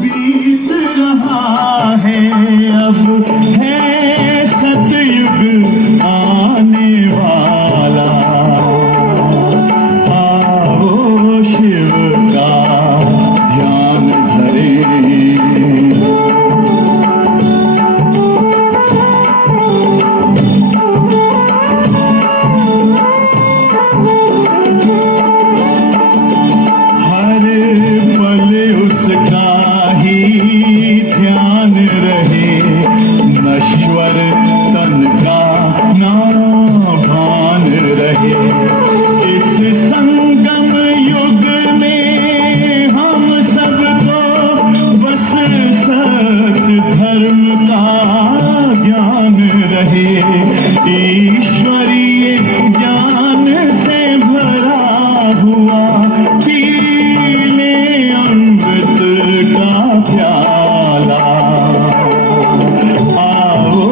बीत रहा है, अब है सतयुग आने वाला। आओ शिव का ध्यान धरें। हर पल उसका ही ध्यान रहे, नश्वर तन का ना भान रहे। इस संगम युग में हम सबको बस सत्य धर्म का ज्ञान रहे। ईश्वरीय ज्ञान से भरा हुआ पी ले अमृत का प्याला। आओ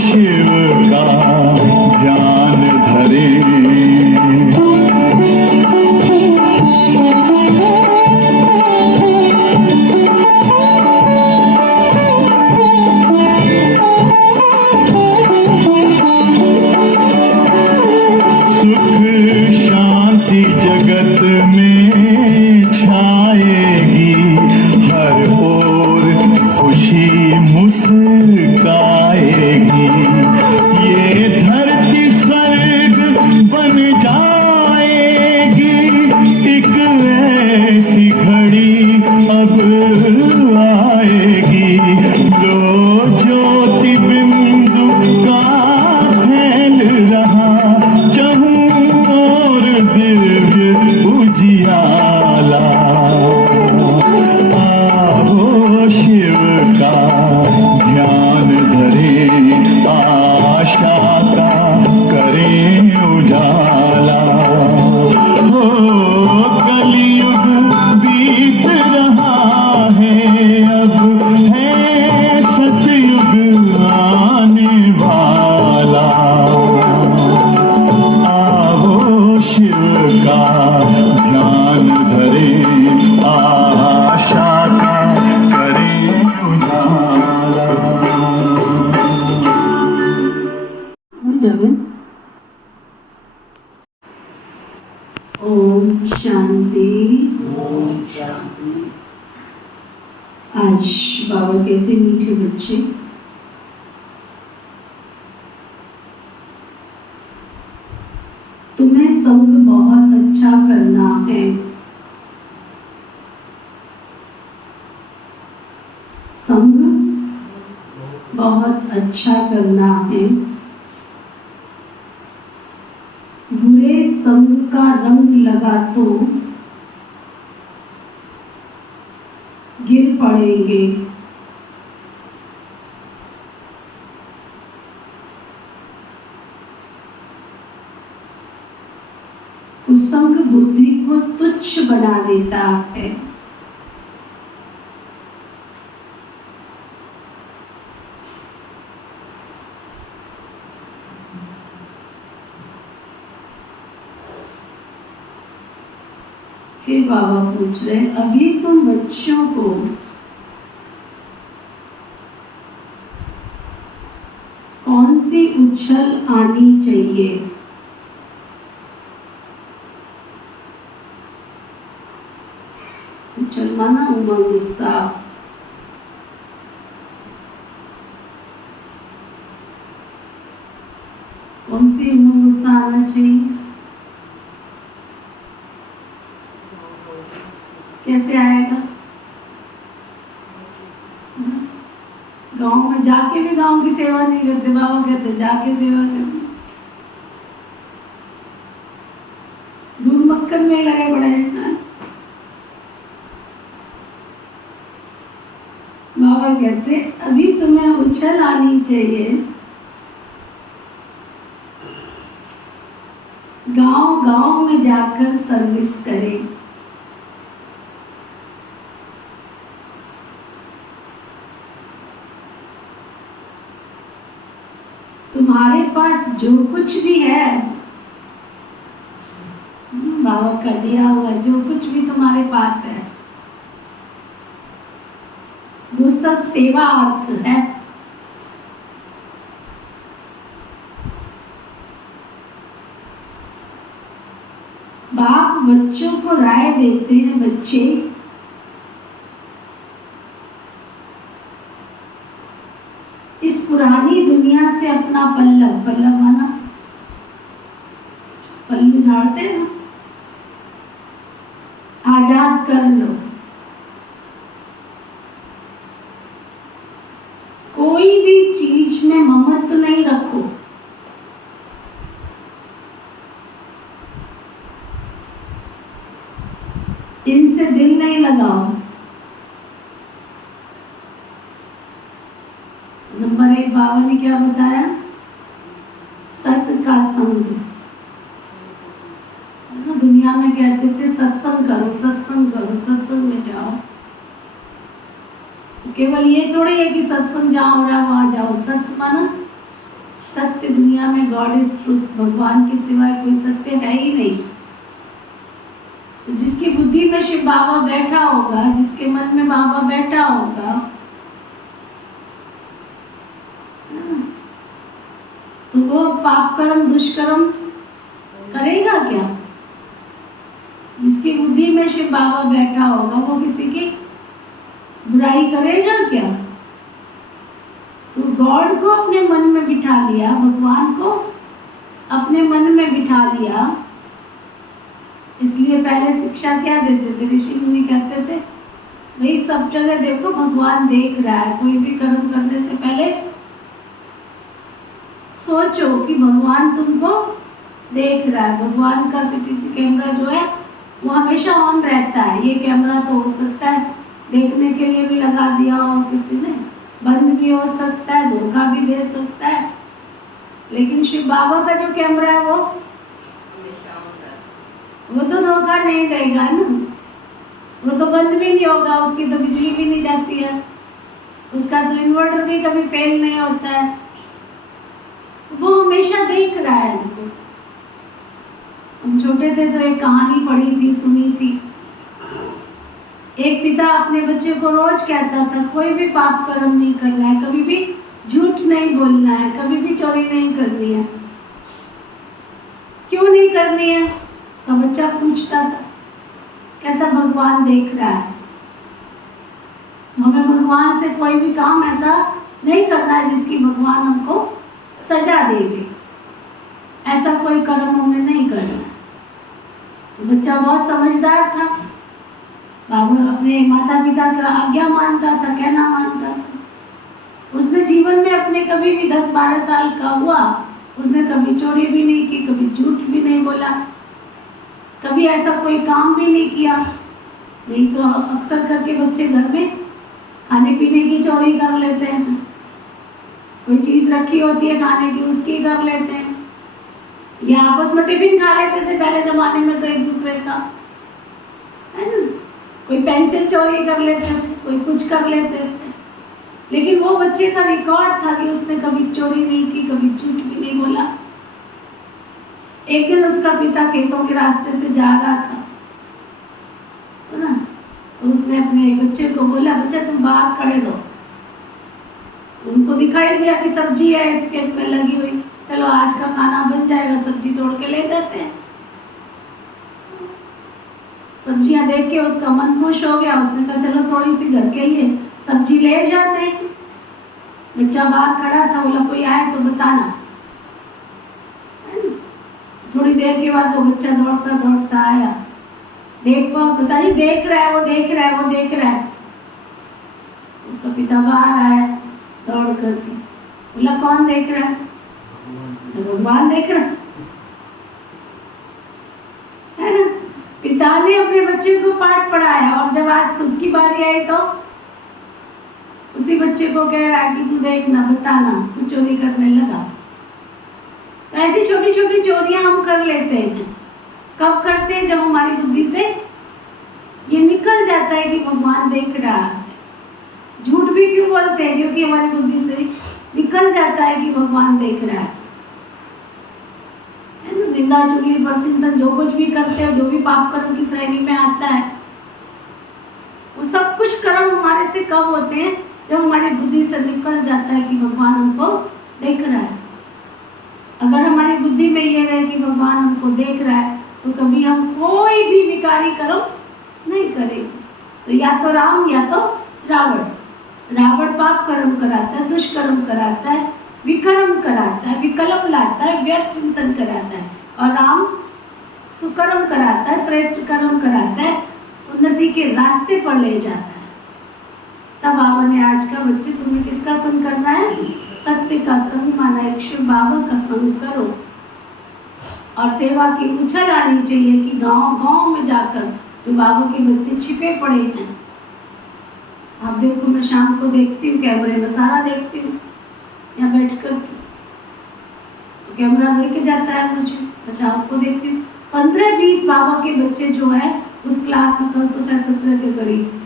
शिव का ध्यान धरें। सुख शांति जगत में छाएगी, हर ओर खुशी मुस्काएगी। ये धरती स्वर्ग बन जाएगी, एक ऐसी घड़ी अब आएगी। लो ज्योति बिंदु का फैल रहा, चहूं और दिव्य उजियाला। आओ शिव का ध्यान धरें, आशा का करें उजाला। हो कलयुग बीत रहा है, अब है सतयुग आने वाला। आओ शिव का ध्यान धरें, आशा का करें उजाला। ओम शांति। आज बाबा कहते मीठे बच्चे, तुम्हें संग बहुत अच्छा करना है। संग बहुत अच्छा करना है। बुरे संग का रंग लगा तो गिर पड़ेंगे। कुसंग बुद्धि को तुच्छ बना देता है। फिर बाबा पूछ रहे, अभी तुम बच्चों को कौन सी उछल आनी चाहिए? उछल माना उमंग उत्साह। कौन सी उमंग उत्साह आना चाहिए? कैसे आएगा? गांव में जाके भी गांव की सेवा नहीं करते। बाबा कहते जाके सेवा करनी। दूध मक्खन में लगे पड़े हैं। बाबा कहते अभी तुम्हें उछल आनी चाहिए। गांव गांव में जाकर सर्विस करें। तुम्हारे पास जो कुछ भी है, बाबा का दिया हुआ जो कुछ भी तुम्हारे पास है, वो सब सेवा अर्थ है। बाप बच्चों को राय देते हैं, बच्चे इस पुरानी दुनिया से अपना पल्लव माना पल्लू झाड़ते हैं ना, आजाद कर लो। कोई भी चीज में ममत्व नहीं रखो। इनसे दिल नहीं लगाओ। नंबर 1 बाबा ने क्या बताया? सत्य का संग। दुनिया में कहते थे सत्संग करो, सत्संग करो, सत्संग में जाओ। तो केवल ये थोड़ी है कि सत्संग जहाँ हो रहा वहां जाओ। सत्य माना सत्य। दुनिया में गॉड इज ट्रूथ, भगवान के सिवाय कोई सत्य है ही नहीं। तो जिसकी बुद्धि में शिव बाबा बैठा होगा, जिसके मन में बाबा बैठा होगा, तो वो पाप कर्म दुष्कर्म करेगा क्या? जिसकी बुद्धि में शिव बाबा बैठा होगा वो किसी की बुराई करेगा क्या? तो गॉड को अपने मन में बिठा लिया, भगवान को अपने मन में बिठा लिया। इसलिए पहले शिक्षा क्या देते थे? ऋषि मुनि कहते थे भाई सब जगह देखो भगवान देख रहा है। कोई भी कर्म करने से पहले सोचो कि भगवान तुमको देख रहा है। भगवान का सीसीटीवी कैमरा जो है वो हमेशा ऑन रहता है। ये कैमरा तो हो सकता है देखने के लिए भी लगा दिया और किसी ने, बंद भी हो सकता है, धोखा भी दे सकता है। लेकिन शिव बाबा का जो कैमरा है वो तो धोखा नहीं देगा ना। वो तो बंद भी नहीं होगा, उसकी तो बिजली भी नहीं जाती है, उसका तो इन्वर्टर भी कभी फेल नहीं होता है। वो हमेशा देख रहा है हमको। हम छोटे थे तो एक कहानी पढ़ी थी, सुनी थी। एक पिता अपने बच्चे को रोज कहता था कोई भी पाप कर्म नहीं करना है, कभी भी झूठ नहीं बोलना है, कभी भी चोरी नहीं करनी है। क्यों नहीं करनी है? उसका बच्चा पूछता था, कहता भगवान देख रहा है। हमें भगवान से कोई भी काम ऐसा नहीं करना है जिसकी भगवान हमको सजा देवे। ऐसा कोई कर्म हमने नहीं करना। तो बच्चा बहुत समझदार था, बाबा अपने माता पिता का आज्ञा मानता था, कहना मानता था। उसने जीवन में अपने कभी भी 10-12 साल का हुआ, उसने कभी चोरी भी नहीं की, कभी झूठ भी नहीं बोला, कभी ऐसा कोई काम भी नहीं किया। नहीं तो अक्सर करके बच्चे घर में खाने पीने की चोरी कर लेते हैं। कोई चीज़ रखी होती है खाने की, उसकी कर लेते हैं, या आपस में टिफिन खा लेते थे पहले ज़माने में तो एक दूसरे का, है ना। कोई पेंसिल चोरी कर लेते थे, कोई कुछ कर लेते थे। लेकिन वो बच्चे का रिकॉर्ड था कि उसने कभी चोरी नहीं की, कभी झूठ भी नहीं बोला। एक दिन उसका पिता खेतों के रास्ते से जा रहा था, है ना, तो उसने अपने बच्चे को बोला बच्चा तुम बाहर खड़े रहो। उनको दिखाई दिया कि सब्जी है इस खेत में लगी हुई, चलो आज का खाना बन जाएगा, सब्जी तोड़ के ले जाते हैं। सब्जियां देख के उसका मन खुश हो गया। उसने कहा चलो थोड़ी सी घर के लिए सब्जी ले जाते हैं। बच्चा बाहर खड़ा था, बोला कोई आए तो बताना। थोड़ी देर के बाद वो बच्चा दौड़ता दौड़ता आया। पता नहीं देख रहा है, वो देख रहा है, वो देख रहा है। उसका पिता बाहर आया दौड़ करके, बोला कौन देख रहा है? भगवान देख रहा है ना। पिता ने अपने बच्चे को पाठ पढ़ाया, और जब आज खुद की बारी आई तो उसी बच्चे को कह रहा है कि तू देखना, बताना, तू चोरी करने लगा। तो ऐसी छोटी छोटी चोरियां हम कर लेते हैं। कब करते हैं? जब हमारी बुद्धि से ये निकल जाता है कि भगवान देख रहा है। झूठ भी क्यों बोलते हैं? क्योंकि हमारी बुद्धि से निकल जाता है कि भगवान देख रहा है। निंदा चुगली परचिंतन जो कुछ भी करते हैं, जो भी पाप कर्म की श्रेणी में आता है, वो सब कुछ कर्म हमारे से कब होते हैं? जब हमारी बुद्धि से निकल जाता है कि भगवान हमको देख रहा है। अगर हमारी बुद्धि में ये रहे कि भगवान हमको देख रहा है तो कभी हम कोई भी विकारी कर्म नहीं करेंगे। तो या तो राम या तो रावण। रावण पाप कर्म कराता है, दुष्कर्म कराता है, विकर्म कराता है, विकल्प लाता है, व्यर्थ चिंतन कराता है। और राम सुकर्म कराता है, श्रेष्ठ कर्म कराता है, उन्नति के रास्ते पर ले जाता है। तब बाबा ने आज का बच्चे तुम्हें किसका संग करना है? सत्य का संग, माना एक शिव बाबा का संग करो। और सेवा की उछल आनी चाहिए कि गांव गांव में जाकर जो बाबा के बच्चे छिपे पड़े हैं। आप देखो, मैं शाम को देखती हूँ कैमरे में, सारा देखती हूँ यहाँ बैठ कर तो कैमरा लेके जाता है मुझे, मैं शाम को देखती हूँ 15-20 बाबा के बच्चे जो है उस क्लास में, कल तो शायद 17 के करीब थे,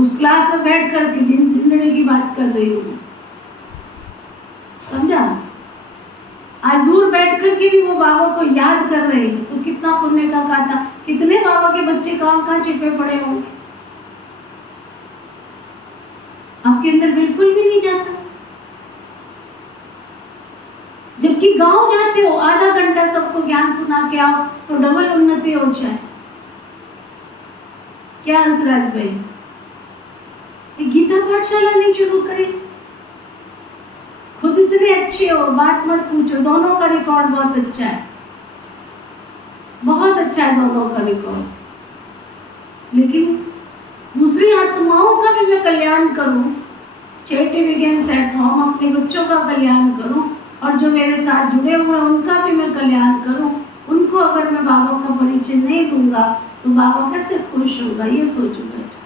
उस क्लास में बैठ कर के जिंदगी की बात कर रही हूँ, समझा? आज दूर बैठ कर के भी वो बाबा को याद कर रहे हैं, तो कितना पुण्य का खाता। कितने बाबा के बच्चे कहाँ कहाँ छिपे पड़े होंगे, आपके अंदर बिल्कुल भी नहीं जाता। जबकि गांव जाते हो, आधा घंटा सबको ज्ञान सुना के आओ तो डबल उन्नति हो जाए। क्या हंसराज भाई, ये गीता पाठशाला नहीं शुरू करी? खुद इतने अच्छे हो, बात मत पूछो। दोनों का रिकॉर्ड बहुत अच्छा है, बहुत अच्छा है दोनों का रिकॉर्ड। लेकिन दूसरी आत्माओं का भी मैं कल्याण करूं, चैरिटी बिगिंस एट होम, अपने बच्चों का कल्याण करूं, और जो मेरे साथ जुड़े हुए हैं उनका भी मैं कल्याण करूं। उनको अगर मैं बाबा का परिचय नहीं दूंगा तो बाबा कैसे खुश होगा, ये सोचो बैठा,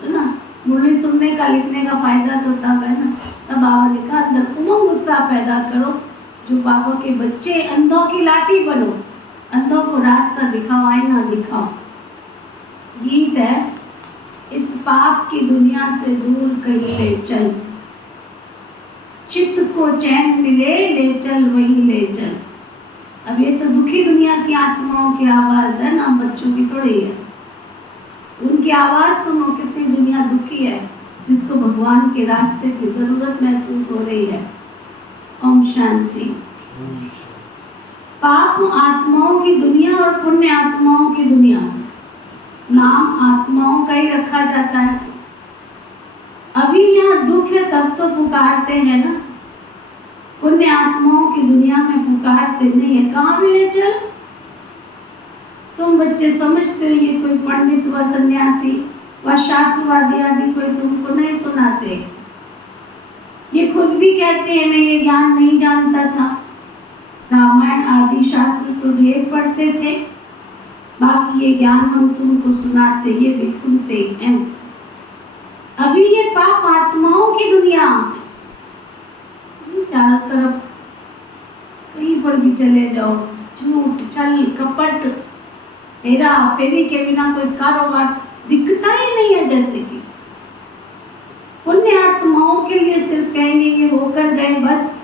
है ना? मुरली सुनने का, लिखने का फायदा तो तब है ना, तब बाबा ने कहा अंदर उमंग उत्साह पैदा करो। जो बाबा के बच्चे, अंधों की लाठी बनो, अंधों को रास्ता दिखाओ, आईना दिखाओ। गीत है, इस पाप की दुनिया से दूर कहीं ले चल, चित्त को चैन मिले, ले चल वहीं ले चल। अब ये तो दुखी दुनिया की आत्माओं की आवाज है ना, बच्चों की थोड़ी है। उनकी आवाज सुनो, कितनी दुनिया दुखी है, जिसको भगवान के रास्ते की जरूरत महसूस हो रही है। ओम शांति। पाप आत्माओं की दुनिया और पुण्य आत्माओं की दुनिया, नाम आत्माओं का ही रखा जाता है। अभी यहाँ दुख है तब तो पुकारते हैं ना, पुण्य आत्माओं की दुनिया में पुकारते नहीं है। कहाँ भी ले चल? तुम बच्चे समझते हो ये कोई पंडित व सन्यासी व शास्त्रवादी आदि कोई तुमको नहीं सुनाते। ये खुद भी कहते हैं मैं ये ज्ञान नहीं जानता था। रामायण आदि शास्त्र तो ढेर पढ़ते थे, बाकी ये ज्ञान हम तुमको सुनाते, ये भी सुनते हैं। अभी ये पाप आत्माओं की दुनिया, चारों तरफ कहीं पर भी चले जाओ, झूठ, छल, कपट, हेरा फेरी के बिना कोई कारोबार दिखता ही नहीं है। जैसे कि पुण्य आत्माओं के लिए सिर्फ कहेंगे ये होकर गए, बस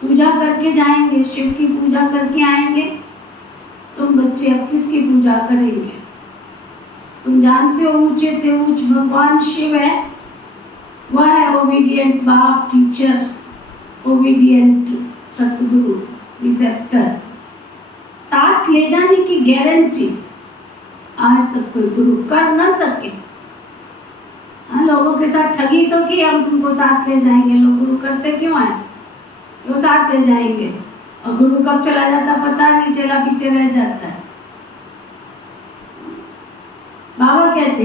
पूजा करके जाएंगे, शिव की पूजा करके आएंगे। तुम बच्चे अब किसकी पूजा करेंगे? तुम जानते हो ऊंचे से ऊंच भगवान शिव है, वह है ओबीडियंट बाप, टीचर, ओबीडियंट सतगुरु, रिसेप्टर। साथ ले जाने की गारंटी आज तक कोई गुरु कर न सके। हाँ, लोगों के साथ ठगी तो की, हम तुमको साथ ले जाएंगे। लोग गुरु करते क्यों है? वो साथ ले जाएंगे, और गुरु कब चला जाता पता नहीं चला, पीछे रह जाता है। बाबा कहते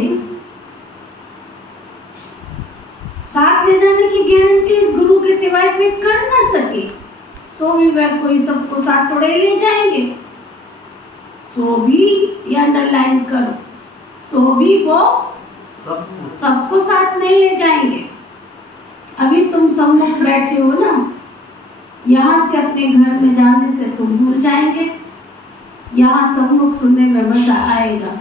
साथ ले जाने की गारंटी इस गुरु के सिवाय कोई कर ना सके। सो भी वह कोई सबको साथ थोड़े ले जाएंगे। सो भी ये अंडरलाइन करो, सो भी वो सबको साथ नहीं ले जाएंगे। अभी तुम सम्मुख बैठे हो ना, यहाँ से अपने घर में जाने से तुम भूल जाएंगे। यहाँ सम्मुख सुनने में मजा आएगा।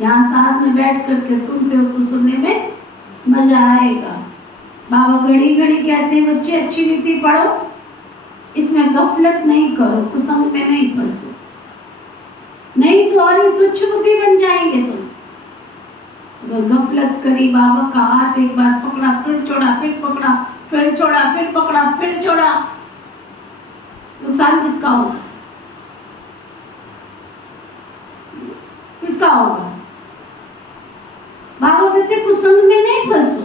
यहाँ साथ में बैठ करके सुनते हो तो सुनने में मजा आएगा। बाबा घड़ी घड़ी कहते हैं बच्चे अच्छी रीति पढ़ो, इसमें गफलत नहीं करो, कुसंग में नहीं फंसो। नहीं तो और ही तुच्छ बुद्धि बन जाएंगे तुम। अगर गफलत करी, बाबा का हाथ एक बार पकड़ा, फिर छोड़ा, फिर पकड़ा, फिर छोड़ा, फिर पकड़ा, फिर छोड़ा, नुकसान किसका होगा? किसका होगा? बाबा कहते कुसंग में नहीं फंसो,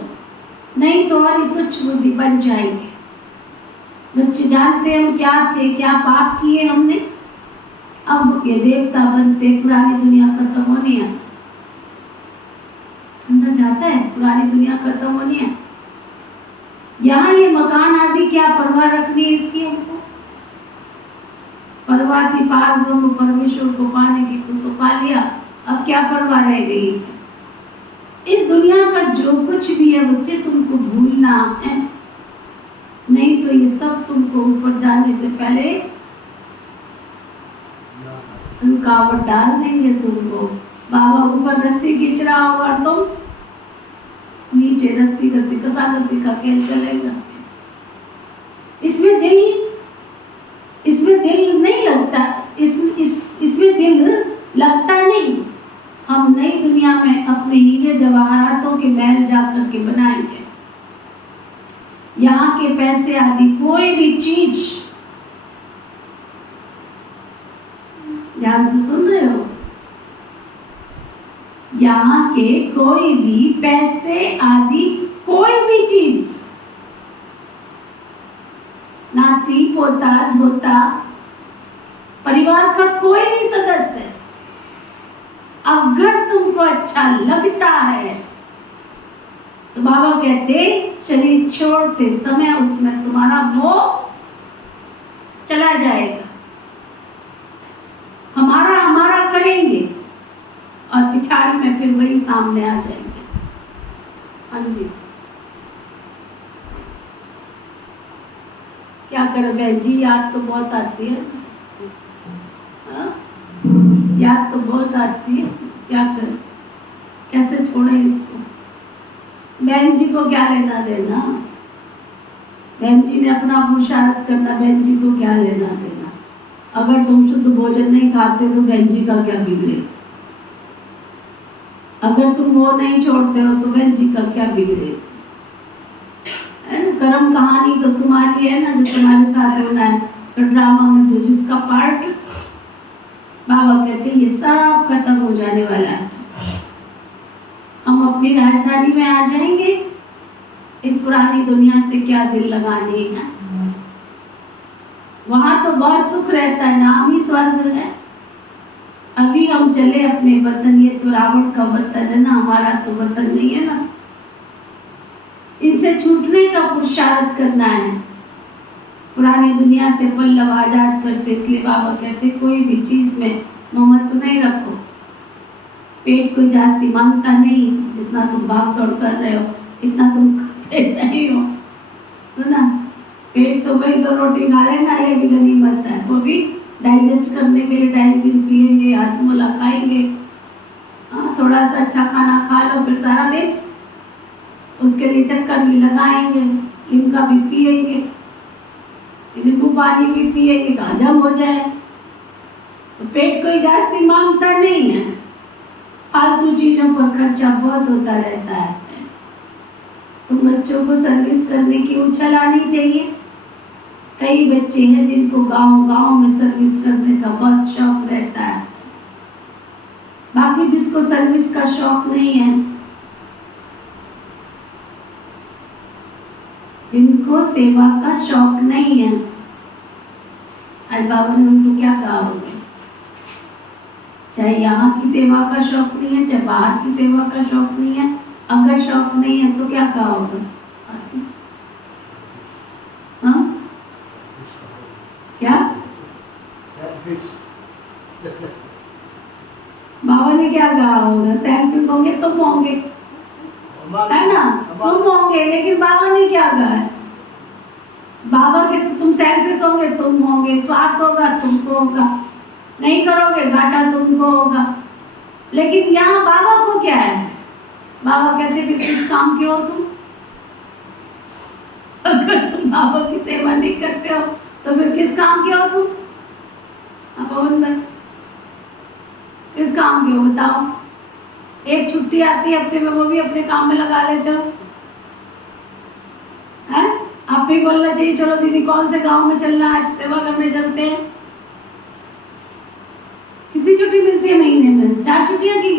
नहीं तो और ही तुच्छ बुद्धि बन जाएंगे। बच्चे जानते हैं हम क्या थे, क्या पाप किए हमने, अब ये देवता बनते, पुरानी दुनिया खत्म होनी है। अंदर जाता है पुरानी दुनिया खत्म होनी है। यहाँ ये मकान आदि क्या परवाह रखनी है इसकी हमको? परवाह थी पार ब्रह्म परमेश्वर को पाने की, तो पा लिया, अब क्या परवाह रह गई? इस दुनिया का जो कुछ भी है बच्चे तुमको भूलना है, नहीं तो ये सब तुमको ऊपर जाने से पहले रुकावट डाल देंगे तुमको। बाबा ऊपर रस्सी खींच रहा होगा और तुम नीचे रस्सी कसा का खेल चलेगा। इसमें दिल नहीं लगता, इसमें दिल लगता नहीं। हम नई दुनिया में अपने हीरे जवाहरातों के महल जाकर के बनाएंगे। यहाँ के पैसे आदि कोई भी चीज, ध्यान से सुन रहे हो, यहाँ के कोई भी पैसे आदि कोई भी चीज, नाती पोता धोता, परिवार का कोई भी सदस्य, अगर तुमको अच्छा लगता है तो बाबा कहते शरीर छोड़ते समय उसमें तुम्हारा मोह चला जाएगा। हमारा करेंगे और पिछाड़ी में फिर वही सामने आ जाएंगे। हाँ जी, क्या करे बहन जी, याद तो बहुत आती है। हाँ? याद तो बहुत आती है, क्या करें, कैसे छोड़े इसको? बहन जी को क्या लेना देना? बहन जी ने अपना पुरुषार्थ करना, बहन जी को क्या लेना देना? अगर तुम शुद्ध भोजन नहीं खाते तो बहन जी का क्या बिगड़े? अगर तुम वो नहीं छोड़ते हो तो बहन जी का क्या बिगड़े? कर्म कहानी तो तुम्हारी है ना, जो तुम्हारे साथ होना है। तो ड्रामा में जो जिसका पार्ट, बाबा कहते ये सब खत्म हो जाने वाला है। हम अपनी राजधानी में आ जाएंगे। इस पुरानी दुनिया से क्या दिल लगानी है? वहां तो बहुत सुख रहता है, नाम ही स्वर्ग है। अभी हम चले अपने वतन, ये तो रावण का वतन है ना, हमारा तो वतन नहीं है ना। इनसे छूटने का पुरुषार्थ करना है। पुरानी दुनिया से पल्लव आजाद करते, इसलिए बाबा कहते कोई भी चीज में ममत्व नहीं रखो। पेट कोई जास्ती मांगता नहीं, जितना तुम भाग दौड़ कर रहे हो इतना तुम खाते नहीं हो, है ना। पेट तो भाई 2 रोटी खा लेना, ये भी गनीमत है। वो भी डाइजेस्ट करने के लिए डाइजिन पिएंगे, हाजमोला खाएंगे। हाँ, थोड़ा सा अच्छा खाना खा लो, फिर सारा दिन उसके लिए चक्कर भी लगाएंगे, लिमका भी पिएंगे, नींबू पानी भी पिएंगे, हजम हो जाए। तो पेट कोई जास्ती मांगता नहीं है। फालतू चीजों पर खर्चा बहुत होता रहता है। तो बच्चों को सर्विस करने की उछल आनी चाहिए। कई बच्चे हैं जिनको गांव में सर्विस करने का बहुत शौक रहता है। बाकी जिसको सर्विस का शौक नहीं है, जिनको सेवा का शौक नहीं है, आज बाबा ने उनको क्या कहा होगा? चाहे यहाँ की सेवा का शौक नहीं है, चाहे बाहर की सेवा का शौक नहीं है, अगर शौक नहीं है तो क्या कहा होगा? हाँ, क्या बाबा ने क्या कहा होगा? सेल्फिश होंगे तुम होंगे, है ना, तुम होंगे। लेकिन बाबा ने क्या कहा है? बाबा के तो तुम सेल्फिश होंगे तुम होंगे, स्वार्थ होगा तुमको होगा, नहीं करोगे घाटा तुमको होगा। लेकिन यहाँ बाबा को क्या है? बाबा कहते फिर किस काम के हो तुम? अगर तुम बाबा की सेवा नहीं करते हो तो फिर किस काम के हो तुम? पवन भाई, किस काम के हो बताओ? एक छुट्टी आती है हफ्ते में, वो भी अपने काम में लगा लेते हो हैं? आप भी बोलना चाहिए चलो दीदी कौन से गांव में चलना है, आज सेवा करने चलते हैं। कितनी छुट्टी मिलती है महीने में? 4 छुट्टियां की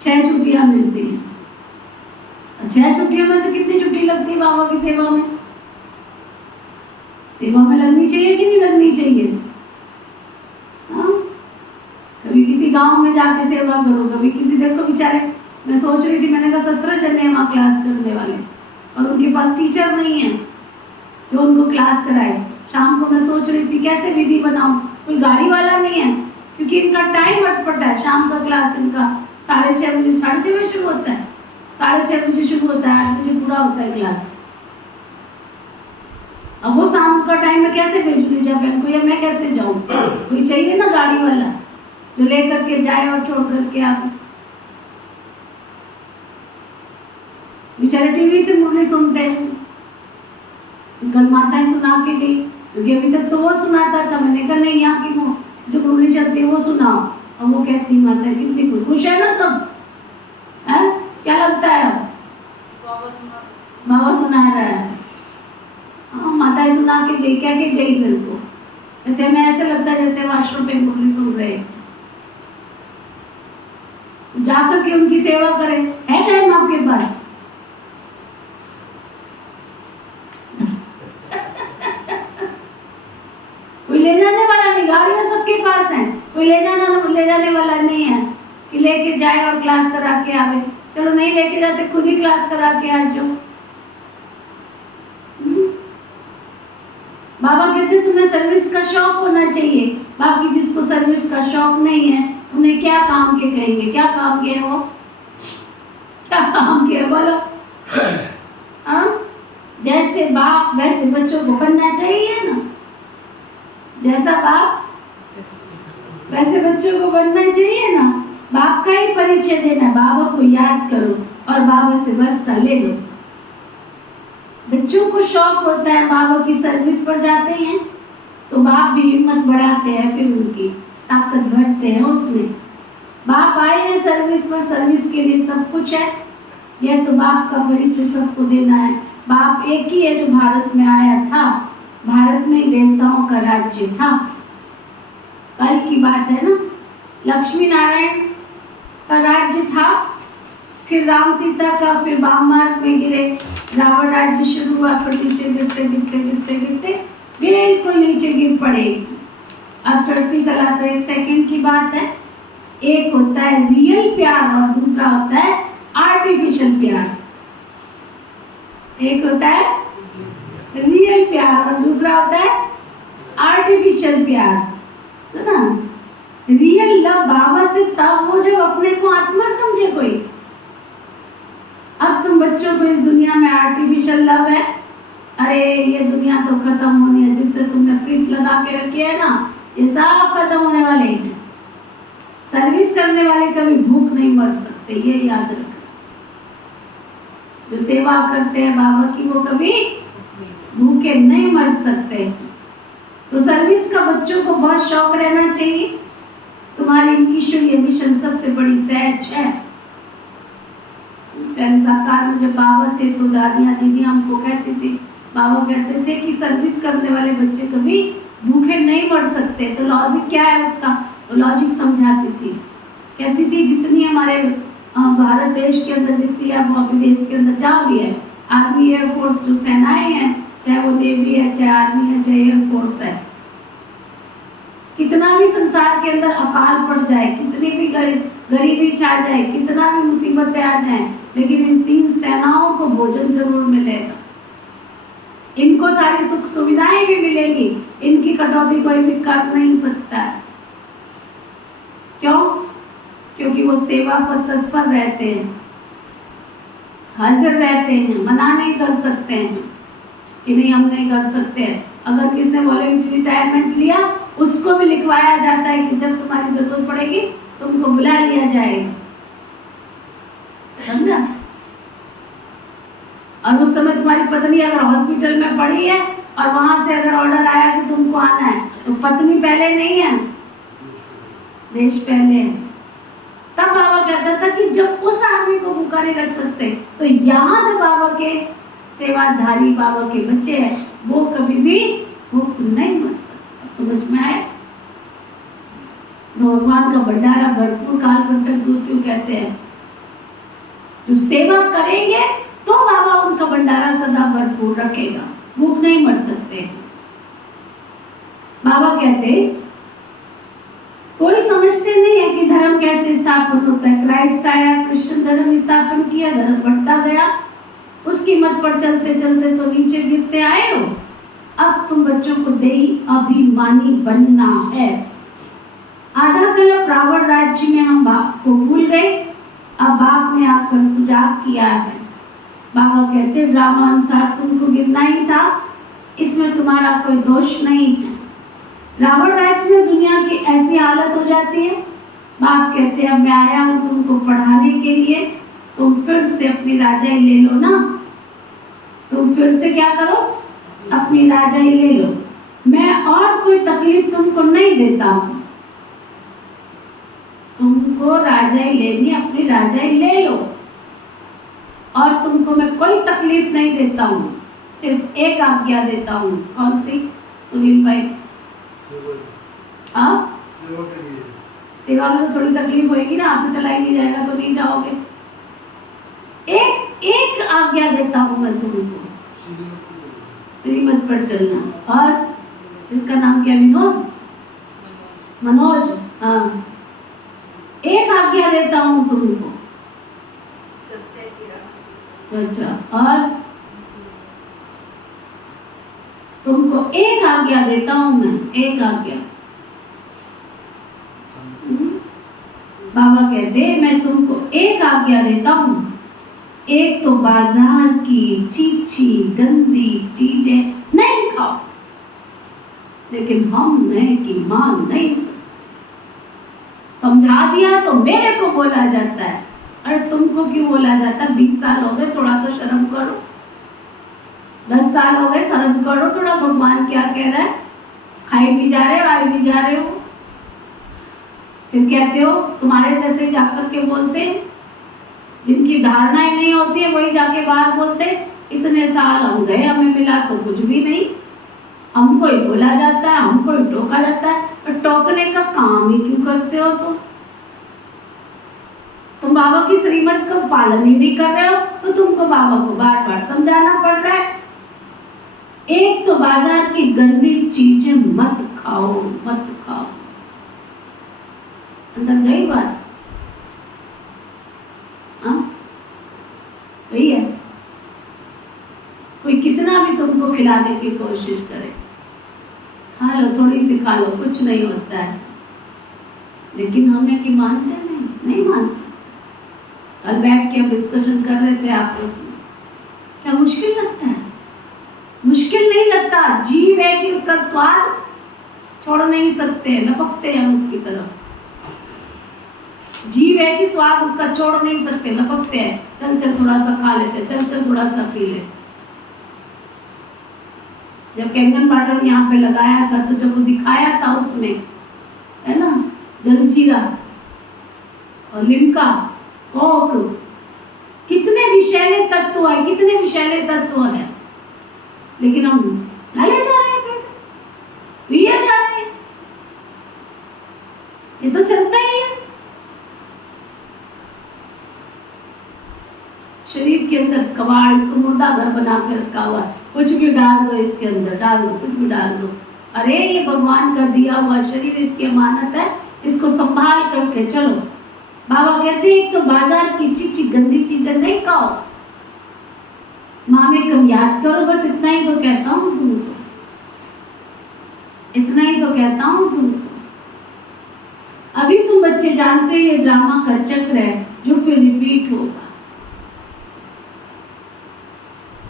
6 छुट्टियां मिलती हैं। 6 छुट्टियों में से कितनी छुट्टी लगती है बाबा की सेवा में? सेवा में लगनी चाहिए कि नहीं लगनी चाहिए? हाँ, कभी किसी गांव में जाके सेवा करो, कभी किसी, देखो बेचारे, मैं सोच रही थी, मैंने कहा 17 जने हैं वहाँ क्लास करने वाले और उनके पास टीचर नहीं है जो उनको क्लास कराए। शाम को मैं सोच रही थी कैसे विधि बनाऊं, कोई गाड़ी वाला नहीं है क्योंकि इनका टाइम अटपटा है। शाम का क्लास इनका 6:30 बजे, 6:30 बजे शुरू होता है, 6:30 बजे शुरू होता है, 8 बजे पूरा होता है क्लास। अब वो शाम का टाइम में कैसे भेजूँ निजा बहन को, या मैं कैसे जाऊँ? कोई चाहिए ना गाड़ी वाला जो लेकर के जाए और छोड़ करके आप। बेचारे टीवी से मुरली सुनते हैं, कल माताएं सुना के गई क्योंकि अभी तक तो वो सुनाता था। मैंने कहा नहीं, यहाँ की जो मुरली चलती है वो सुनाओ, और वो कहती माता कितनी खुश है ना सब है। क्या लगता है अब? बाबा सुना रहा है। हाँ, माताएं सुना के गई, क्या के गई मेरे को, कहते मैं ऐसे लगता है जैसे वाशरूम पे मुरली सुन रहे हैं। जाकर के उनकी सेवा करें, है टाइम आपके पास? कोई ले जाने वाला नहीं, गाड़ियां सबके पास हैं, कोई ले जाने वाला नहीं है कि लेके जाए और क्लास करा के आवे। चलो नहीं लेके जाते, खुद ही क्लास करा के आ जाओ। बाबा कहते तुम्हें सर्विस का शौक होना चाहिए, बाकी जिसको सर्विस का शौक नहीं है उन्हें क्या काम के कहेंगे? क्या काम के है वो? क्या काम के है बोलो? हाँ, जैसे बाप वैसे बच्चों को बनना चाहिए ना, जैसा बाप वैसे बच्चों को बनना चाहिए ना। बाप का ही परिचय देना, बाबा को याद करो और बाबा से वर्षा ले लो। बच्चों को शौक होता है बाबा की सर्विस पर जाते हैं तो बाप भी हिम्मत बढ़ाते हैं, फिर उनकी ताकत बढ़ते हैं उसमें। बाप आए हैं सर्विस पर, सर्विस के लिए सब कुछ है। यह तो बाप का परिचय सबको देना है। बाप एक ही है जो भारत में आया था, भारत में देवताओं का राज्य था। कल की बात है ना, लक्ष्मी नारायण का राज्य था, फिर राम सीता का, फिर वाम मार्ग में गिरे, रावण राज्य शुरू हुआ, फिर नीचे गिरते गिरते गिरते गिरते बिल्कुल नीचे गिर पड़े। अब चढ़ती कला तो 1 सेकंड की बात है। एक होता है रियल प्यार और दूसरा होता है आर्टिफिशियल प्यार। एक होता है रियल प्यार और दूसरा होता है आर्टिफिशियल प्यार। सुना? रियल लव बाबा से तब हो जब अपने को आत्मा समझे कोई। अब तुम बच्चों को इस दुनिया में आर्टिफिशियल लव है, अरे ये दुनिया तो खत्म होनी है, जिससे तुमने प्रीत लगा के रखी है ना, ये सब खत्म होने वाले हैं। सर्विस करने वाले कभी भूख नहीं मर सकते, ये याद रखना। जो सेवा करते हैं बाबा की वो कभी भूखे नहीं मर सकते। तो सर्विस का बच्चों को बहुत शौक रहना चाहिए। तुम्हारी ईश्वरीय मिशन सबसे बड़ी सहज है। पहले साकार में जब बाबा थे तो दादियाँ दीदियाँ हमको कहती थी, बाबा कहते थे कि सर्विस करने वाले बच्चे कभी भूखे नहीं मर सकते। तो लॉजिक क्या है उसका? तो लॉजिक समझाती थी, कहती थी जितनी हमारे भारत देश के अंदर, जितनी अब विदेश के अंदर जहाँ भी है, आर्मी एयरफोर्स जो सेनाएं हैं, चाहे वो नेवी है, चाहे आर्मी है, चाहे एयरफोर्स है, कितना भी संसार के अंदर अकाल पड़ जाए, कितनी भी गरीबी छा जाए, कितना भी मुसीबतें आ जाएं, लेकिन इन 3 सेनाओं को भोजन जरूर मिलेगा। इनको सारी सुख सुविधाएं भी मिलेगी, इनकी कटौती कोई भी कर नहीं सकता। क्यों? क्योंकि वो सेवा पर तत्पर रहते हैं, हाजिर रहते हैं, मना नहीं कर सकते हैं कि नहीं हम नहीं कर सकते हैं। अगर किसने वॉलंटरी रिटायरमेंट लिया उसको भी लिखवाया जाता है कि जब तुम्हारी जरूरत पड़ेगी तुमको बुला लिया जाएगा, समझा? और उस समय तुम्हारी पत्नी अगर हॉस्पिटल में पड़ी है और वहां से अगर ऑर्डर आया कि तुमको आना है, तो पत्नी पहले नहीं है, देश पहले है। तब बाबा कहता था कि जब उस आदमी को भूखा नहीं रख सकते तो यहाँ जो बाबा के सेवाधारी बाबा के बच्चे हैं वो कभी भी भूख नहीं मर सकते। समझ में आए? भगवान का भंडारा भरपूर काल कंटक दूर क्यों कहते हैं? जो सेवा करेंगे तो बाबा उनका भंडारा सदा भरपूर रखेगा, भूख नहीं मर सकते। बाबा कहते कोई समझते नहीं है कि धर्म कैसे स्थापन होता है। क्राइस्ट आया, क्रिश्चियन धर्म स्थापन किया, धर्म बढ़ता गया, उसकी मत पर चलते चलते तो नीचे गिरते आए हो। अब तुम बच्चों को देही अभिमानी बनना है। आधा कल्प रावण राज्य में हम बाप को भूल गए, अब बाप ने आकर सुझाव किया है। बाबा कहते ड्रामा अनुसार तुमको गिरना ही था, इसमें तुम्हारा कोई दोष नहीं है। रावण राज्य में दुनिया की ऐसी हालत हो जाती है। बाप कहते अब मैं आया हूँ तुमको पढ़ाने के लिए, तुम फिर से अपनी राजाई ले लो ना। तुम फिर से क्या करो? अपनी राजाई ले लो। मैं और कोई तकलीफ तुमको नहीं देता हूँ। तुमको राजाई लेनी, अपनी राजाई ले लो और तुमको मैं कोई तकलीफ नहीं देता हूँ, सिर्फ एक आज्ञा देता हूँ। कौन सी सुनील भाई? हाँ, सेवा में तो थोड़ी तकलीफ होगी ना, आपसे चलाई नहीं जाएगा तो नहीं जाओगे। एक आज्ञा देता हूँ मैं तुमको, श्रीमत पर चलना। और इसका नाम क्या? विनोद, मनोज। हाँ, एक आज्ञा देता हूँ तुमको। अच्छा, और तुमको एक आज्ञा देता हूँ मैं, एक आज्ञा। बाबा कहते मैं तुमको एक आज्ञा देता हूँ। एक तो बाजार की चीची गंदी चीजें नहीं खाओ, लेकिन हम नहीं की मान नहीं सकते। समझा दिया तो मेरे को बोला जाता है, अरे तुमको क्यों बोला जाता है? 20 साल हो गए, थोड़ा तो शर्म करो। 10 साल हो गए, शर्म करो थोड़ा। भगवान क्या कह रहा है? खाई भी जा रहे हो, आई भी जा रहे हो। फिर कहते हो तुम्हारे जैसे जाकर के बोलते, जिनकी धारणाएं नहीं होती है वही जाके बाहर बोलते इतने साल हम गए, हमें मिला तो कुछ भी नहीं, हमको ही बोला जाता है, हमको ही टोका जाता है। और टोकने का काम ही क्यों करते हो? तुम बाबा की श्रीमत का पालन ही नहीं कर रहे हो, तो तुमको बाबा को बार बार समझाना पड़ रहा है। एक तो बाजार की गंदी चीजें मत खाओ, मत खाओ। अंदर गई बात? वही है। कोई कितना भी तुमको खिलाने की कोशिश करे, खा लो, थोड़ी सी खा लो, कुछ नहीं होता है, लेकिन हमें कि मानते नहीं मान सकते। कल बैठ के हम डिस्कशन कर रहे थे आपस में, क्या मुश्किल लगता है? मुश्किल नहीं लगता। जीव है कि उसका स्वाद छोड़ नहीं सकते, लपकते हैं उसकी तरफ। जीव है कि स्वाद उसका छोड़ नहीं सकते, लपकते हैं। चल थोड़ा सा खा लेते, चल थोड़ा सा पी ले। जब कैंगन वाटर यहाँ पे लगाया था तो जब वो दिखाया था उसमें, है ना, जलजीरा और लिम्का, कोक, कितने विषैले तत्व है, कितने विषैले तत्व है, लेकिन हम ढले जा रहे हैं, पिए जा रहे हैं। ये तो चलता ही है। शरीर के अंदर कबाड़, इसको मुर्दा घर बना के रखा हुआ है, कुछ भी डाल दो इसके अंदर, डाल दो, कुछ भी डाल दो। अरे ये भगवान का दिया हुआ शरीर, इसकी अमानत है, इसको संभाल करके चलो। बाबा कहते हैं एक तो बाजार की चीची गंदी चीजें नहीं खाओ। माँ में कम याद करो, बस इतना ही तो कहता हूँ तुमको, इतना ही तो कहता हूँ तुमको। अभी तुम बच्चे जानते हो ये ड्रामा का चक्र है जो फिर रिपीट होगा,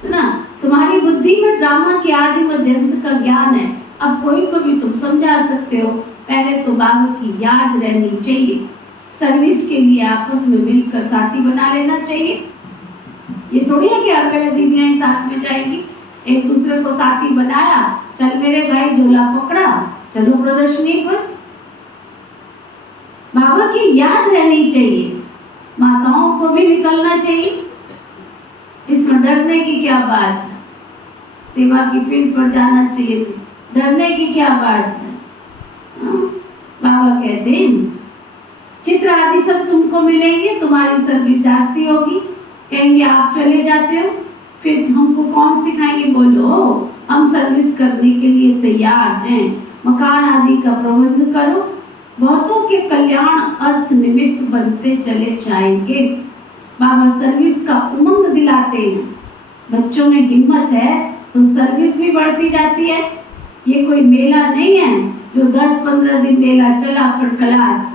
है ना। तुम्हारी बुद्धि में ड्रामा के आदि मध्य अंत का ज्ञान है। अब कोई को भी तुम समझा सकते हो। पहले तो बाबा की याद रहनी चाहिए। सर्विस के लिए आपस में मिलकर साथी बना लेना चाहिए। ये थोड़ी है कि हर पहले दीदियाँ ही साथ में जाएगी। एक दूसरे को साथी बनाया, चल मेरे भाई झोला पकड़ा, चलो प्रदर्शनी पर। बाबा की याद रहनी चाहिए। माताओं को भी निकलना चाहिए, इसमें डरने की क्या बात है। सेवा की फील्ड पर जाना चाहिए, डरने की क्या बात है। बाबा कहते हैं चित्र आदि सब तुमको मिलेंगे, तुम्हारी सर्विस जास्ती होगी। कहेंगे आप चले जाते हो, फिर हमको कौन सिखाएंगे। बोलो हम सर्विस करने के लिए तैयार हैं। मकान आदि का प्रबंध करो, बहुतों के कल्याण अर्थ निमित्त बनते चले जाएंगे। बाबा सर्विस का उमंग दिलाते हैं। बच्चों में हिम्मत है तो सर्विस भी बढ़ती जाती है। ये कोई मेला नहीं है जो 10-15 दिन मेला चला फिर क्लास,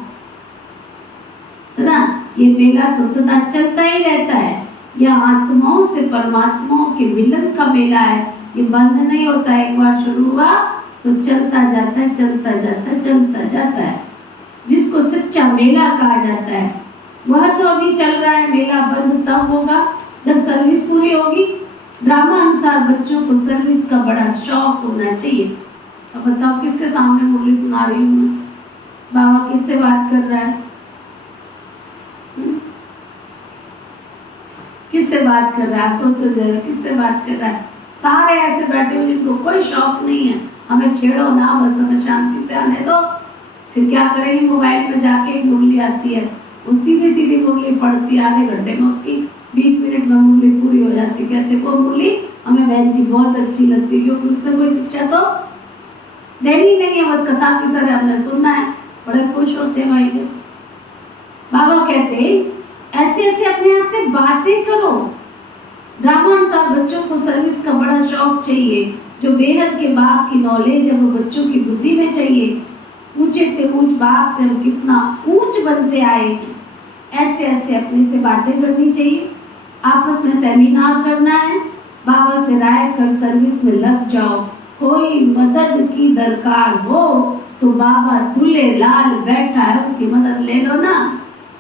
है ना। ये मेला तो सदा चलता ही रहता है। यह आत्माओं से परमात्माओं के मिलन का मेला है। ये बंद नहीं होता, एक बार शुरू हुआ तो चलता जाता है, चलता जाता है, चलता जाता है। जिसको सच्चा मेला कहा जाता है वह तो अभी चल रहा है। मेला बंद तब होगा जब सर्विस पूरी होगी। ड्रामा अनुसार बच्चों को सर्विस का बड़ा शौक होना चाहिए। अब बताओ किसके सामने मुरली सुना रही हूँ मैं? बाबा किससे बात कर रहा है? किससे बात कर रहा है? सोचो जरा, किससे बात कर रहा है? सारे ऐसे बैठे हुए जिनको कोई शौक नहीं है, हमें छेड़ो ना, बस हमें शांति से आने दो। फिर क्या करेंगे, मोबाइल में जाके एक मुरली आती है, वो सीधी सीधी मुरली पढ़ती है, आधे घंटे में उसकी 20 मिनट में मुरली पूरी हो जाती। कहते वो मुरली हमें बहन जी बहुत अच्छी लगती है, क्योंकि उसने कोई शिक्षा तो देनी नहीं है, बस कथा की तरह हमने सुनना है। बड़े खुश होते हैं भाई लोग। बाबा कहते ऐसे ऐसे अपने आप से बातें करो। ड्रामानुसार बच्चों को सर्विस का बड़ा शौक चाहिए, जो बेहद के बाप की नॉलेज है वो बच्चों की बुद्धि में चाहिए। ऊंचे से ऊंच बाप से हम कितना ऊंच बनते आए हैं। ऐसे ऐसे अपने से बातें करनी चाहिए। आपस में सेमिनार करना है। बाबा से राय कर सर्विस में लग जाओ। कोई मदद की दरकार हो तो बाबा दूल्हे लाल बैठा है, उसकी मदद ले लो ना।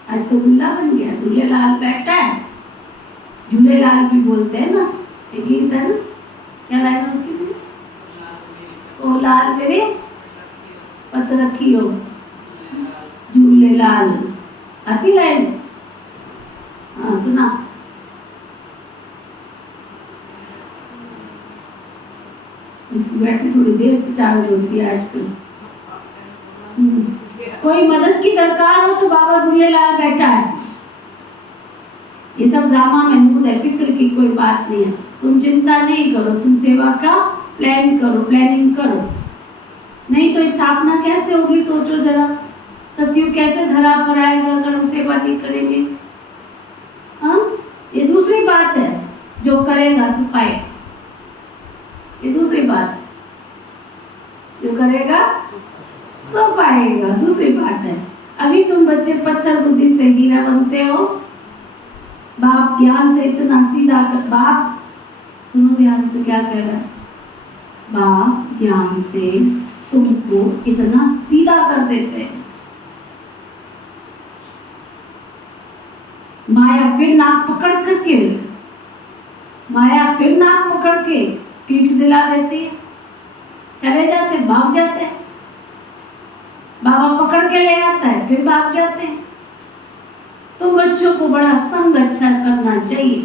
आज तो दूल्हा बन गया, दूल्हे लाल बैठा है। झूले लाल भी बोलते हैं ना, एक गीत है ना, क्या लाइन है उसकी भी? ओ लाल मेरे पत रखी हो, झूले लाल। आती लाइन? हाँ सुना। इसकी बैटरी थोड़ी देर से चार्ज होती है आजकल। कोई मदद की दरकार हो तो बाबा दूल्हे लाल बैठा है। ये सब ड्रामा महमूद है, फिक्र की कोई बात नहीं है। तुम चिंता नहीं करो, तुम सेवा का प्लान करो, प्लानिंग करो। नहीं तो स्थापना कैसे होगी? सोचो जरा, सतयुग कैसे धरा पर आएगा अगर हम सेवा नहीं करेंगे? हाँ, ये दूसरी बात है। जो करेगा सो पाएगा, ये दूसरी बात। जो करेगा सो पाएगा, दूसरी बात है। अभी तुम बच्चे पत्थर बुद्धि से हीरा बनते हो। बाप ज्ञान से इतना सीधा कर, बाप सुनो ध्यान से क्या कह रहा है। बाप ज्ञान से तुमको इतना सीधा कर देते हैं, माया फिर नाक पकड़ करके, माया फिर नाक पकड़ के पीठ दिला देती है, चले जाते, भाग जाते हैं। बाबा पकड़ के ले आता है, फिर भाग जाते हैं। तो बच्चों को बड़ा संग अच्छा करना चाहिए।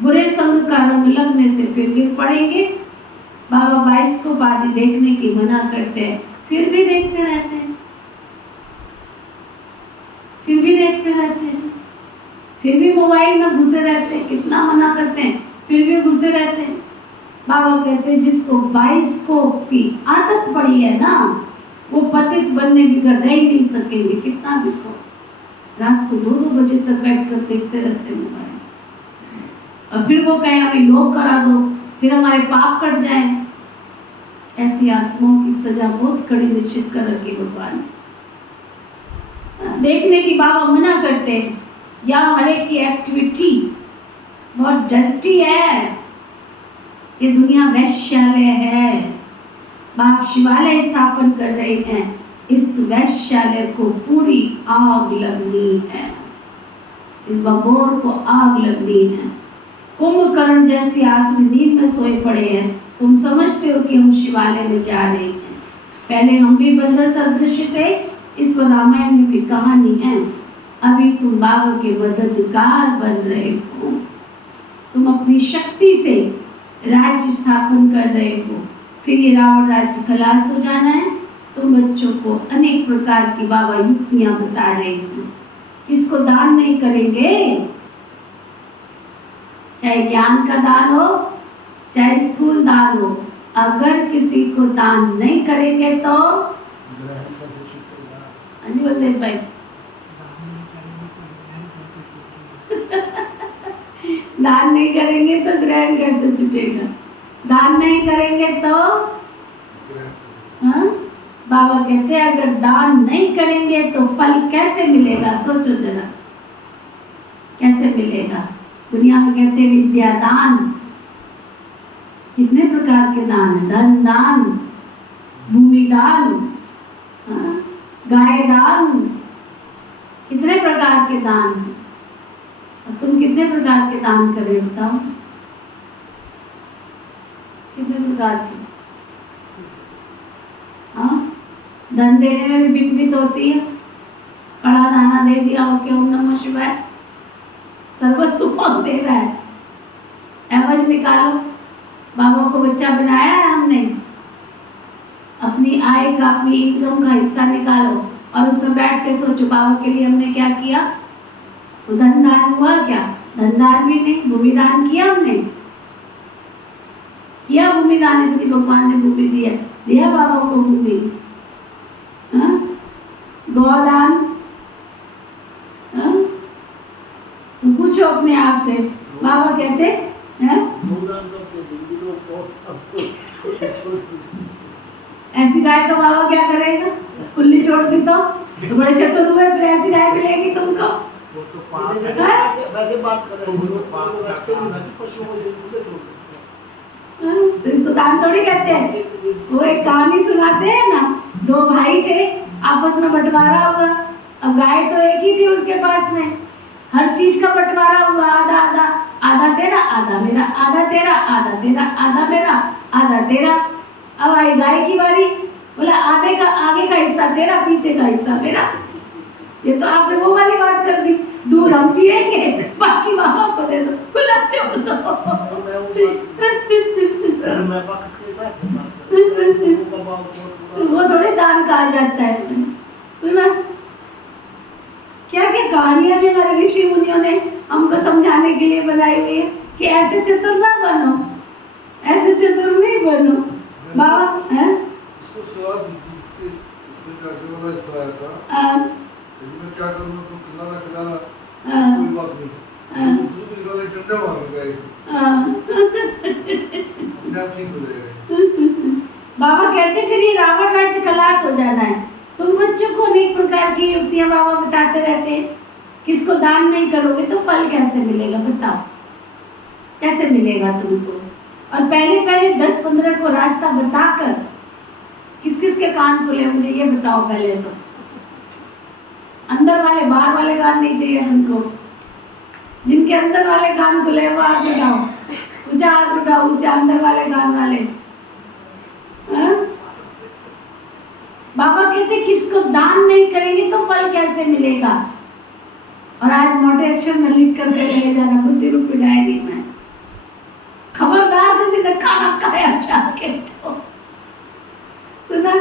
बुरे संग का रंग लगने से फिर गिर पड़ेंगे। बाबा 22 को आदि देखने की मना करते हैं, फिर भी देखते रहते हैं, फिर भी देखते रहते हैं, फिर भी मोबाइल में घुसे रहते हैं। कितना मना करते हैं, फिर भी घुसे रहते हैं। बाबा कहते हैं जिसको 22 की आदत पड़ी है ना, वो पतित बनने बिगड़ ही नहीं सकेंगे। कितना भी कहो, रात को 2-2 बजे तक बैठ कर देखते रहते हैं मोबाइल, और फिर वो कहे हमें योग करा दो, फिर हमारे पाप कट जाए। ऐसी आत्माओं की सजा बहुत कड़ी निश्चित कर रखी भगवान ने। देखने की बाबा मना करते हैं। यहाँ हर एक की एक्टिविटी बहुत डर्टी है। ये दुनिया वैश्यालय है। बाप शिवालय स्थापन कर रहे हैं। इस वैश्यालय को पूरी आग लगनी है, इस बबोर को आग लगनी है। कुंभकर्ण जैसी आसुरी नींद में सोए पड़े हैं। तुम समझते हो कि हम शिवालय में जा रहे हैं। पहले हम भी बंदर सदृश थे, इसको रामायण में भी कहानी है। अभी तुम बाबा के मददगार बन रहे हो, तुम अपनी शक्ति से राज्य स्थापन कर रहे हो, फिर ये रावण राज्य खलास हो जाना है। तुम बच्चों को अनेक प्रकार की बाबा युक्तियां बता रहे हो। किसको दान नहीं करेंगे, चाहे ज्ञान का दान हो चाहे स्थूल दान हो, अगर किसी को दान नहीं करेंगे तो जी बलदेव भाई दान नहीं करेंगे तो ग्रहण कैसे छूटेगा, दान नहीं करेंगे तो हाँ? बाबा कहते हैं अगर दान नहीं करेंगे तो फल कैसे मिलेगा, सोचो जरा कैसे मिलेगा। दुनिया में कहते हैं विद्या दान, कितने प्रकार के दान है, धन दान, भूमि दान, हाँ? गाय दान, कितने प्रकार के दान हैं। और तुम कितने प्रकार के दान कर रहे हो बताओ, कितने प्रकार के? हाँ, धन देने में भी बित होती है। कड़ा दाना दे दिया हो के ओम नमः शिवाय, सर्वस्व कौन दे रहा है? एवज निकालो, बाबा को बच्चा बनाया है हमने, अपनी आय का अपनी इनकम का हिस्सा निकालो और उसमें बैठ के सोचो बाबा के लिए हमने क्या किया। तो धन दान हुआ क्या? धन दान भी नहीं, भूमि दान किया हमने, किया भूमि दान, इतनी भगवान ने भूमि दिया बाबा को भूमि। हाँ? गौदान, हाँ? तो पूछो अपने आप से, बाबा कहते हैं ऐसी गाय तो बाबा क्या करेगा, खुली छोड़ दी तो बड़े चतुर हुए, फिर ऐसी गाय मिलेगी तुमको। वैसे बात कर रहे तो इसको दान थोड़ी कहते हैं। वो एक कहानी सुनाते हैं ना, दो भाई थे, आपस में बंटवारा हुआ। अब गाय तो एक ही थी उसके पास में, हर चीज का बंटवारा हुआ, आधा आधा, आधा तेरा आधा मेरा, आधा तेरा आधा तेरा, आधा मेरा आधा तेरा। अब आई गाय की बारी, बोला आधे का आगे का हिस्सा तेरा, पीछे का हिस्सा मेरा। ये तो आपने वो वाली बात कर दी, दूध हम पिएंगे बाकी मामा को दे दो, खुला छोड़ दो। वो थोड़े दान कहा जाता है ना। क्या क्या कहानियां भी हमारे ऋषि मुनियों ने हमको समझाने के लिए बनाई हुई है कि ऐसे चतुर ना बनो, ऐसे चतुर नहीं बनो। बाबा है मैं क्या करूँगा, तुम खिलाना कोई बात नहीं, दूध निकाले डंडे मार गए, अपने आप ठीक हो जाएगा। बाबा कहते फिर ये रावण राज्य खलास हो जाना है। तुम बच्चों को अनेक प्रकार की युक्तियां बाबा बताते रहते हैं। किसको दान नहीं करोगे तो फल कैसे मिलेगा, बताओ कैसे मिलेगा तुमको। और पहले पहले 10-15 को रास्ता बताकर किस किस के कान खुले होंगे ये बताओ। पहले तो अंदर वाले, बाहर वाले कान नहीं चाहिए तुमको। जिनके अंदर वाले कान खुले वो हाथ उठाओ, ऊंचा हाथ उठाओ, ऊंचा अंदर वाले कान वाले। हाँ? बाबा कहते किसको दान नहीं करेंगे तो फल कैसे मिलेगा। और आज मोटे अक्षर में लिख कर ले जाना बुद्धि रूपी डायरी में, खबरदार किसी ने खाना खाया जाके तो। सुना,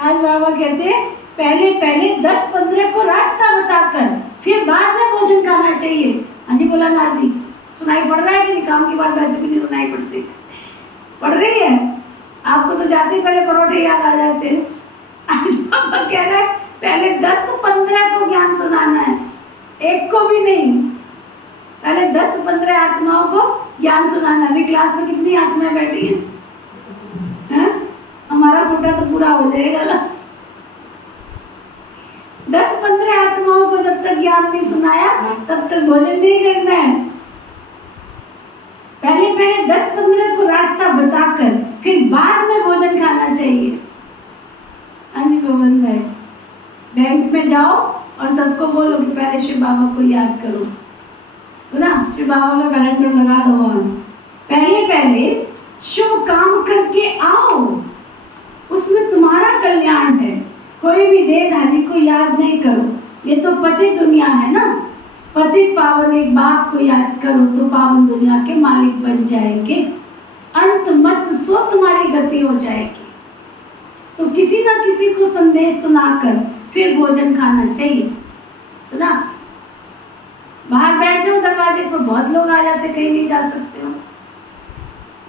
आज बाबा कहते पहले पहले 10-15 को रास्ता बताकर फिर बाद में भोजन खाना चाहिए। हाँ जी बोला ना जी, सुनाई पड़ रहा है कि नहीं? काम की बात वैसे भी नहीं सुनाई पड़ती, पड़ रही है आपको तो जाते पहले परोठे याद आ जाते हैं। आज बाबा कह रहे हैं पहले 10-15 को ज्ञान सुनाना है, एक को भी नहीं। पहले 10-15 आत्माओं को ज्ञान सुनाना है। अभी क्लास में कितनी आत्माएं बैठी हैं? हमारा कोटा तो पूरा हो जाएगा ना। 10-15 आत्माओं को जब तक ज्ञान नहीं सुनाया तब तक भोजन नहीं करना है। पहले पहले 10-15 को रास्ता बताकर फिर बाद में भोजन खाना चाहिए। हाँ जी पवन भाई, बैंक में जाओ और सबको बोलो कि पहले शिव बाबा को याद करो। सुना, शिव बाबा का कैलेंडर लगा दो वहाँ। पहले पहले शुभ काम करके आओ, उसमें तुम्हारा कल्याण है। कोई भी देहधारी को याद नहीं करो, ये तो पतित दुनिया है ना। पतित पावन एक बाप को याद करो तो पावन दुनिया के मालिक बन जाएंगे। अंत मत सो तुम्हारी गति हो जाएगी। तो किसी ना किसी को संदेश सुनाकर फिर भोजन खाना चाहिए। सुना? बाहर बैठ जाओ दरवाजे पर, बहुत लोग आ जाते, कहीं नहीं जा सकते हो।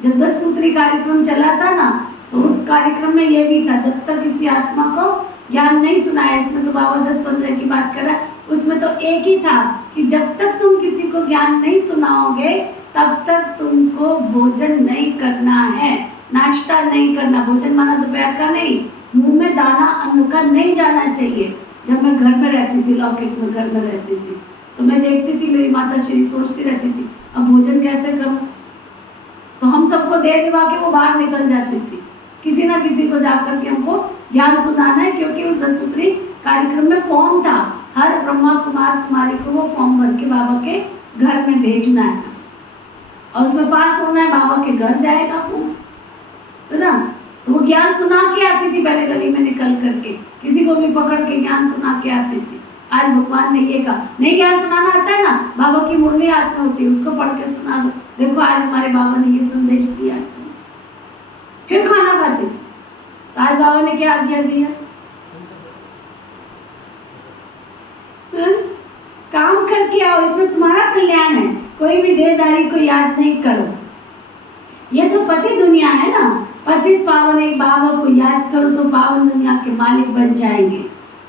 जब 10 सूत्री कार्यक्रम चला था ना, तो उस कार्यक्रम में ये भी था, जब तक किसी आत्मा को ज्ञान नहीं सुनाया, इसमें तो बाबा 10-15 की बात कर रहा है, उसमें तो एक ही था कि जब तक तुम किसी को ज्ञान नहीं सुनाओगे तब तक तुमको भोजन नहीं करना है, नाश्ता नहीं करना। भोजन माना दोपहर का नहीं, मुंह में दाना अन्न का नहीं जाना चाहिए। जब मैं घर में रहती थी, लौकिक में घर में रहती थी, तो मैं देखती थी मेरी माता श्री सोचती रहती थी अब भोजन कैसे करूं, तो हम सबको दे दिवा के वो बाहर निकल जाती थी। किसी ना किसी को जाकर के हमको ज्ञान सुनाना है, क्योंकि उस 10 सूत्री कार्यक्रम में फॉर्म था, हर ब्रह्मा कुमार कुमारी को वो फॉर्म भर के बाबा के घर में भेजना है और उसमें पास होना है, बाबा के घर जाएगा फॉर्म, है ना। तो वो ज्ञान सुना के आती थी पहले गली में निकल करके, किसी को भी पकड़ के ज्ञान सुना के आती थी। आज भगवान ने ये कहा, नहीं ज्ञान सुनाना आता है ना, बाबा की मुरली हाथ में होती है, उसको पढ़ के सुना दो। देखो आज हमारे बाबा ने ये संदेश दिया, फिर खाना खाते थे। तो आज बाबा ने क्या आज्ञा दिया? काम करके आओ, इसमें तुम्हारा कल्याण है। कोई भी देहधारी को याद नहीं करो। ये तो पति दुनिया है ना, पतित पावन एक बाबा को याद करो तो पावन दुनिया के मालिक बन जाएंगे।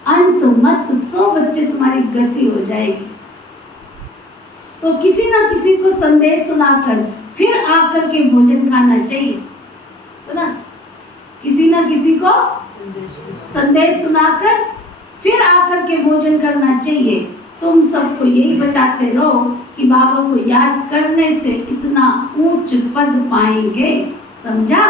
अंत मत सो बच्चे तुम्हारी गति हो जाएगी। तो किसी ना किसी को संदेश सुनाकर फिर आकर के भोजन खाना चाहिए। सुना? किसी ना किसी को संदेश सुनाकर फिर आकर के भोजन करना चाहिए। तुम सबको यही बताते रहो कि बाबा को याद करने से इतना ऊंच पद पाएंगे, समझा?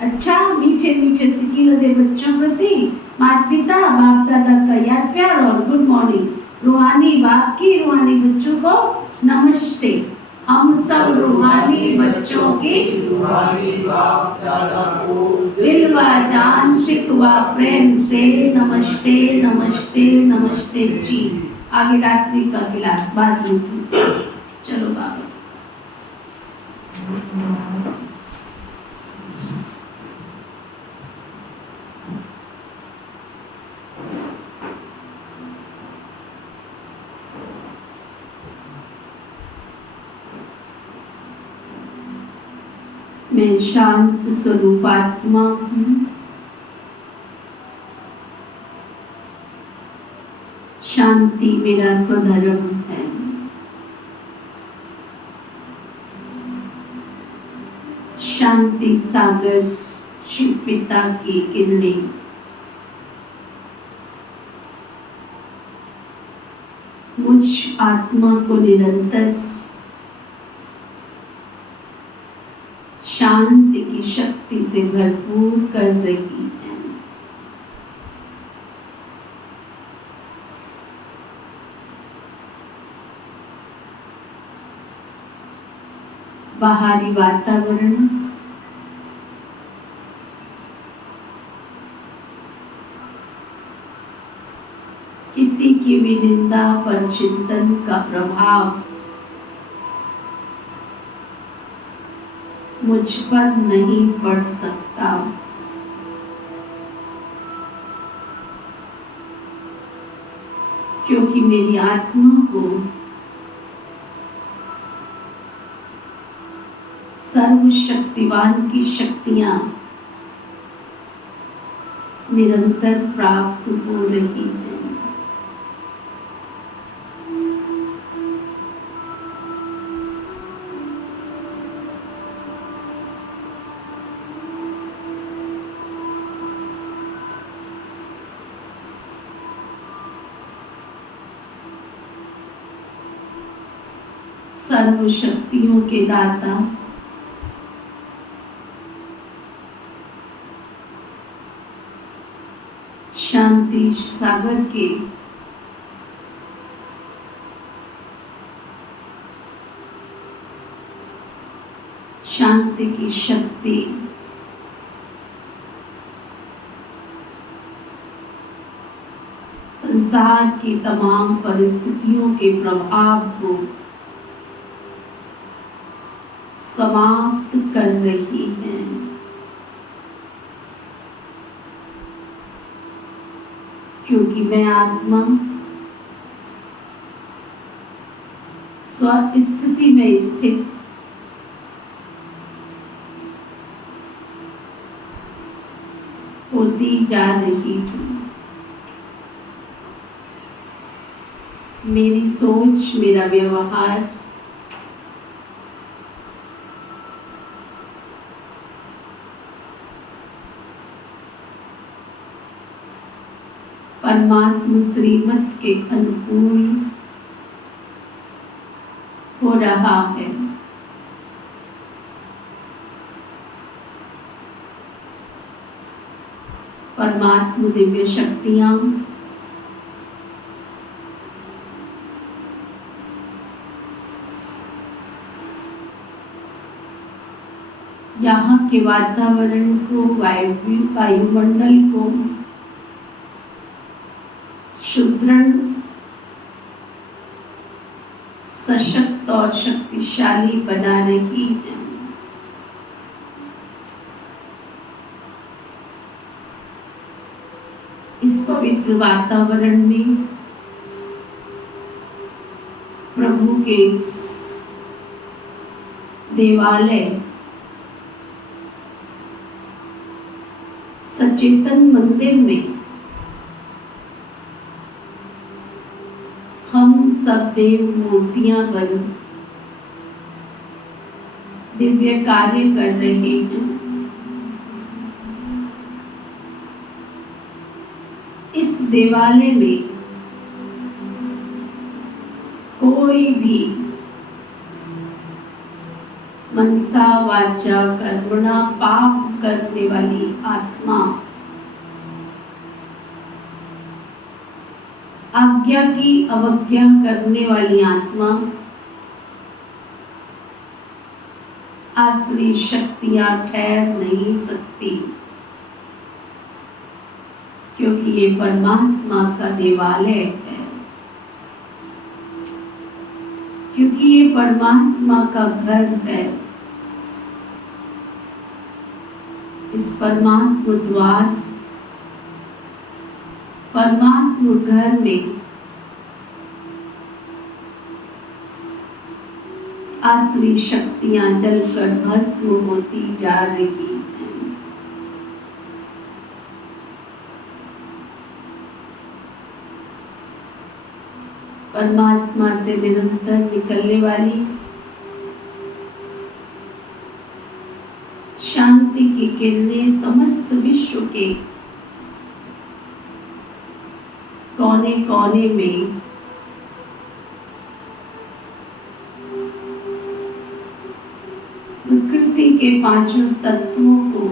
अच्छा, मीठे मीठे सिकीलदे बच्चों प्रति माता पिता बाप दादा का याद प्यार और गुड मॉर्निंग। रूहानी बाप की रूहानी बच्चों को नमस्ते। हम सब रूहानी बच्चों की रूहानी बाप दादा को दिल व जान सिकवा प्रेम से नमस्ते नमस्ते नमस्ते जी। आगे रात्रि का क्लास बाद में सुनते। चलो बाबा। मैं शांत स्वरूप आत्मा हूँ। शांति मेरा स्वधर्म है। शांति सागर शिव पिता की किरणें मुझ आत्मा को निरंतर शांति की शक्ति से भरपूर कर रही है। बाहरी वातावरण किसी की भी निंदा पर चिंतन का प्रभाव मुझ पर नहीं पड़ सकता, क्योंकि मेरी आत्मा को सर्वशक्तिवान की शक्तियां निरंतर प्राप्त हो रही हैं। सर्व शक्तियों के दाता शांति सागर के शांति की शक्ति संसार की तमाम परिस्थितियों के प्रभाव को समाप्त कर रही है। क्योंकि मैं आत्मा स्वस्थिति में स्थित होती जा रही हूँ। मेरी सोच, मेरा व्यवहार परमात्मा श्रीमत के अनुकूल हो रहा है। परमात्मा दिव्य शक्तियां यहाँ के वातावरण को, वायुमंडल को सुदृढ़, सशक्त और शक्तिशाली बना रही है। इस पवित्र वातावरण में प्रभु के इस देवालय, सचेतन मंदिर में हम सब देव मूर्तियां बन दिव्य कार्य कर रहे हैं। इस देवालय में कोई भी मनसा वाचा कर्मणा पाप करने वाली आत्मा, आज्ञा की अवज्ञा करने वाली आत्मा, आसुरी शक्तियां ठहर नहीं सकती। क्योंकि ये परमात्मा का देवालय है, क्योंकि ये परमात्मा का घर है। इस परमात्मा द्वार, परमात्मा घर में आसुरी शक्तियां जलकर भस्म होती जा रही हैं। परमात्मा से निरंतर निकलने वाली शांति की किरणें समस्त विश्व के कोने कोने में प्रकृति के पांचों तत्वों को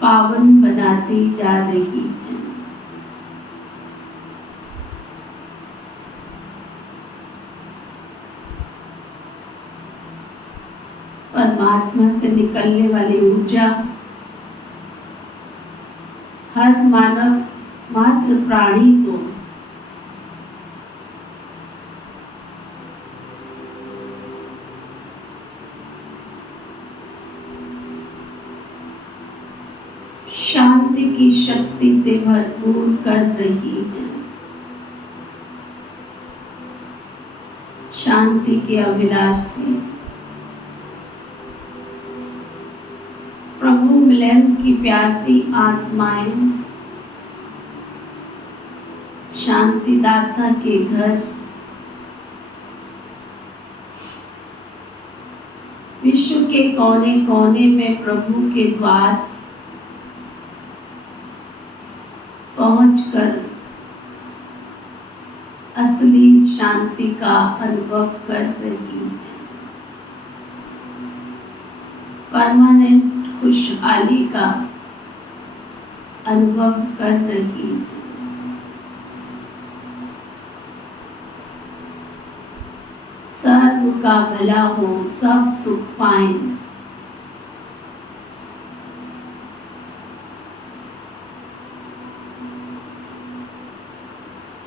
पावन बनाती जा रही है। परमात्मा से निकलने वाली ऊर्जा हर मानव मात्र प्राणी को शांति की शक्ति से भरपूर कर रही है। शांति के अभिलाषी, प्रभु मिलन की प्यासी आत्माएं शांतिदाता के घर, विश्व के कोने कोने में प्रभु के द्वार पहुंचकर असली शांति का अनुभव कर रही है। परमानेंट खुशहाली का अनुभव कर रही है। सर्व का भला हो, सब सुख पाएं।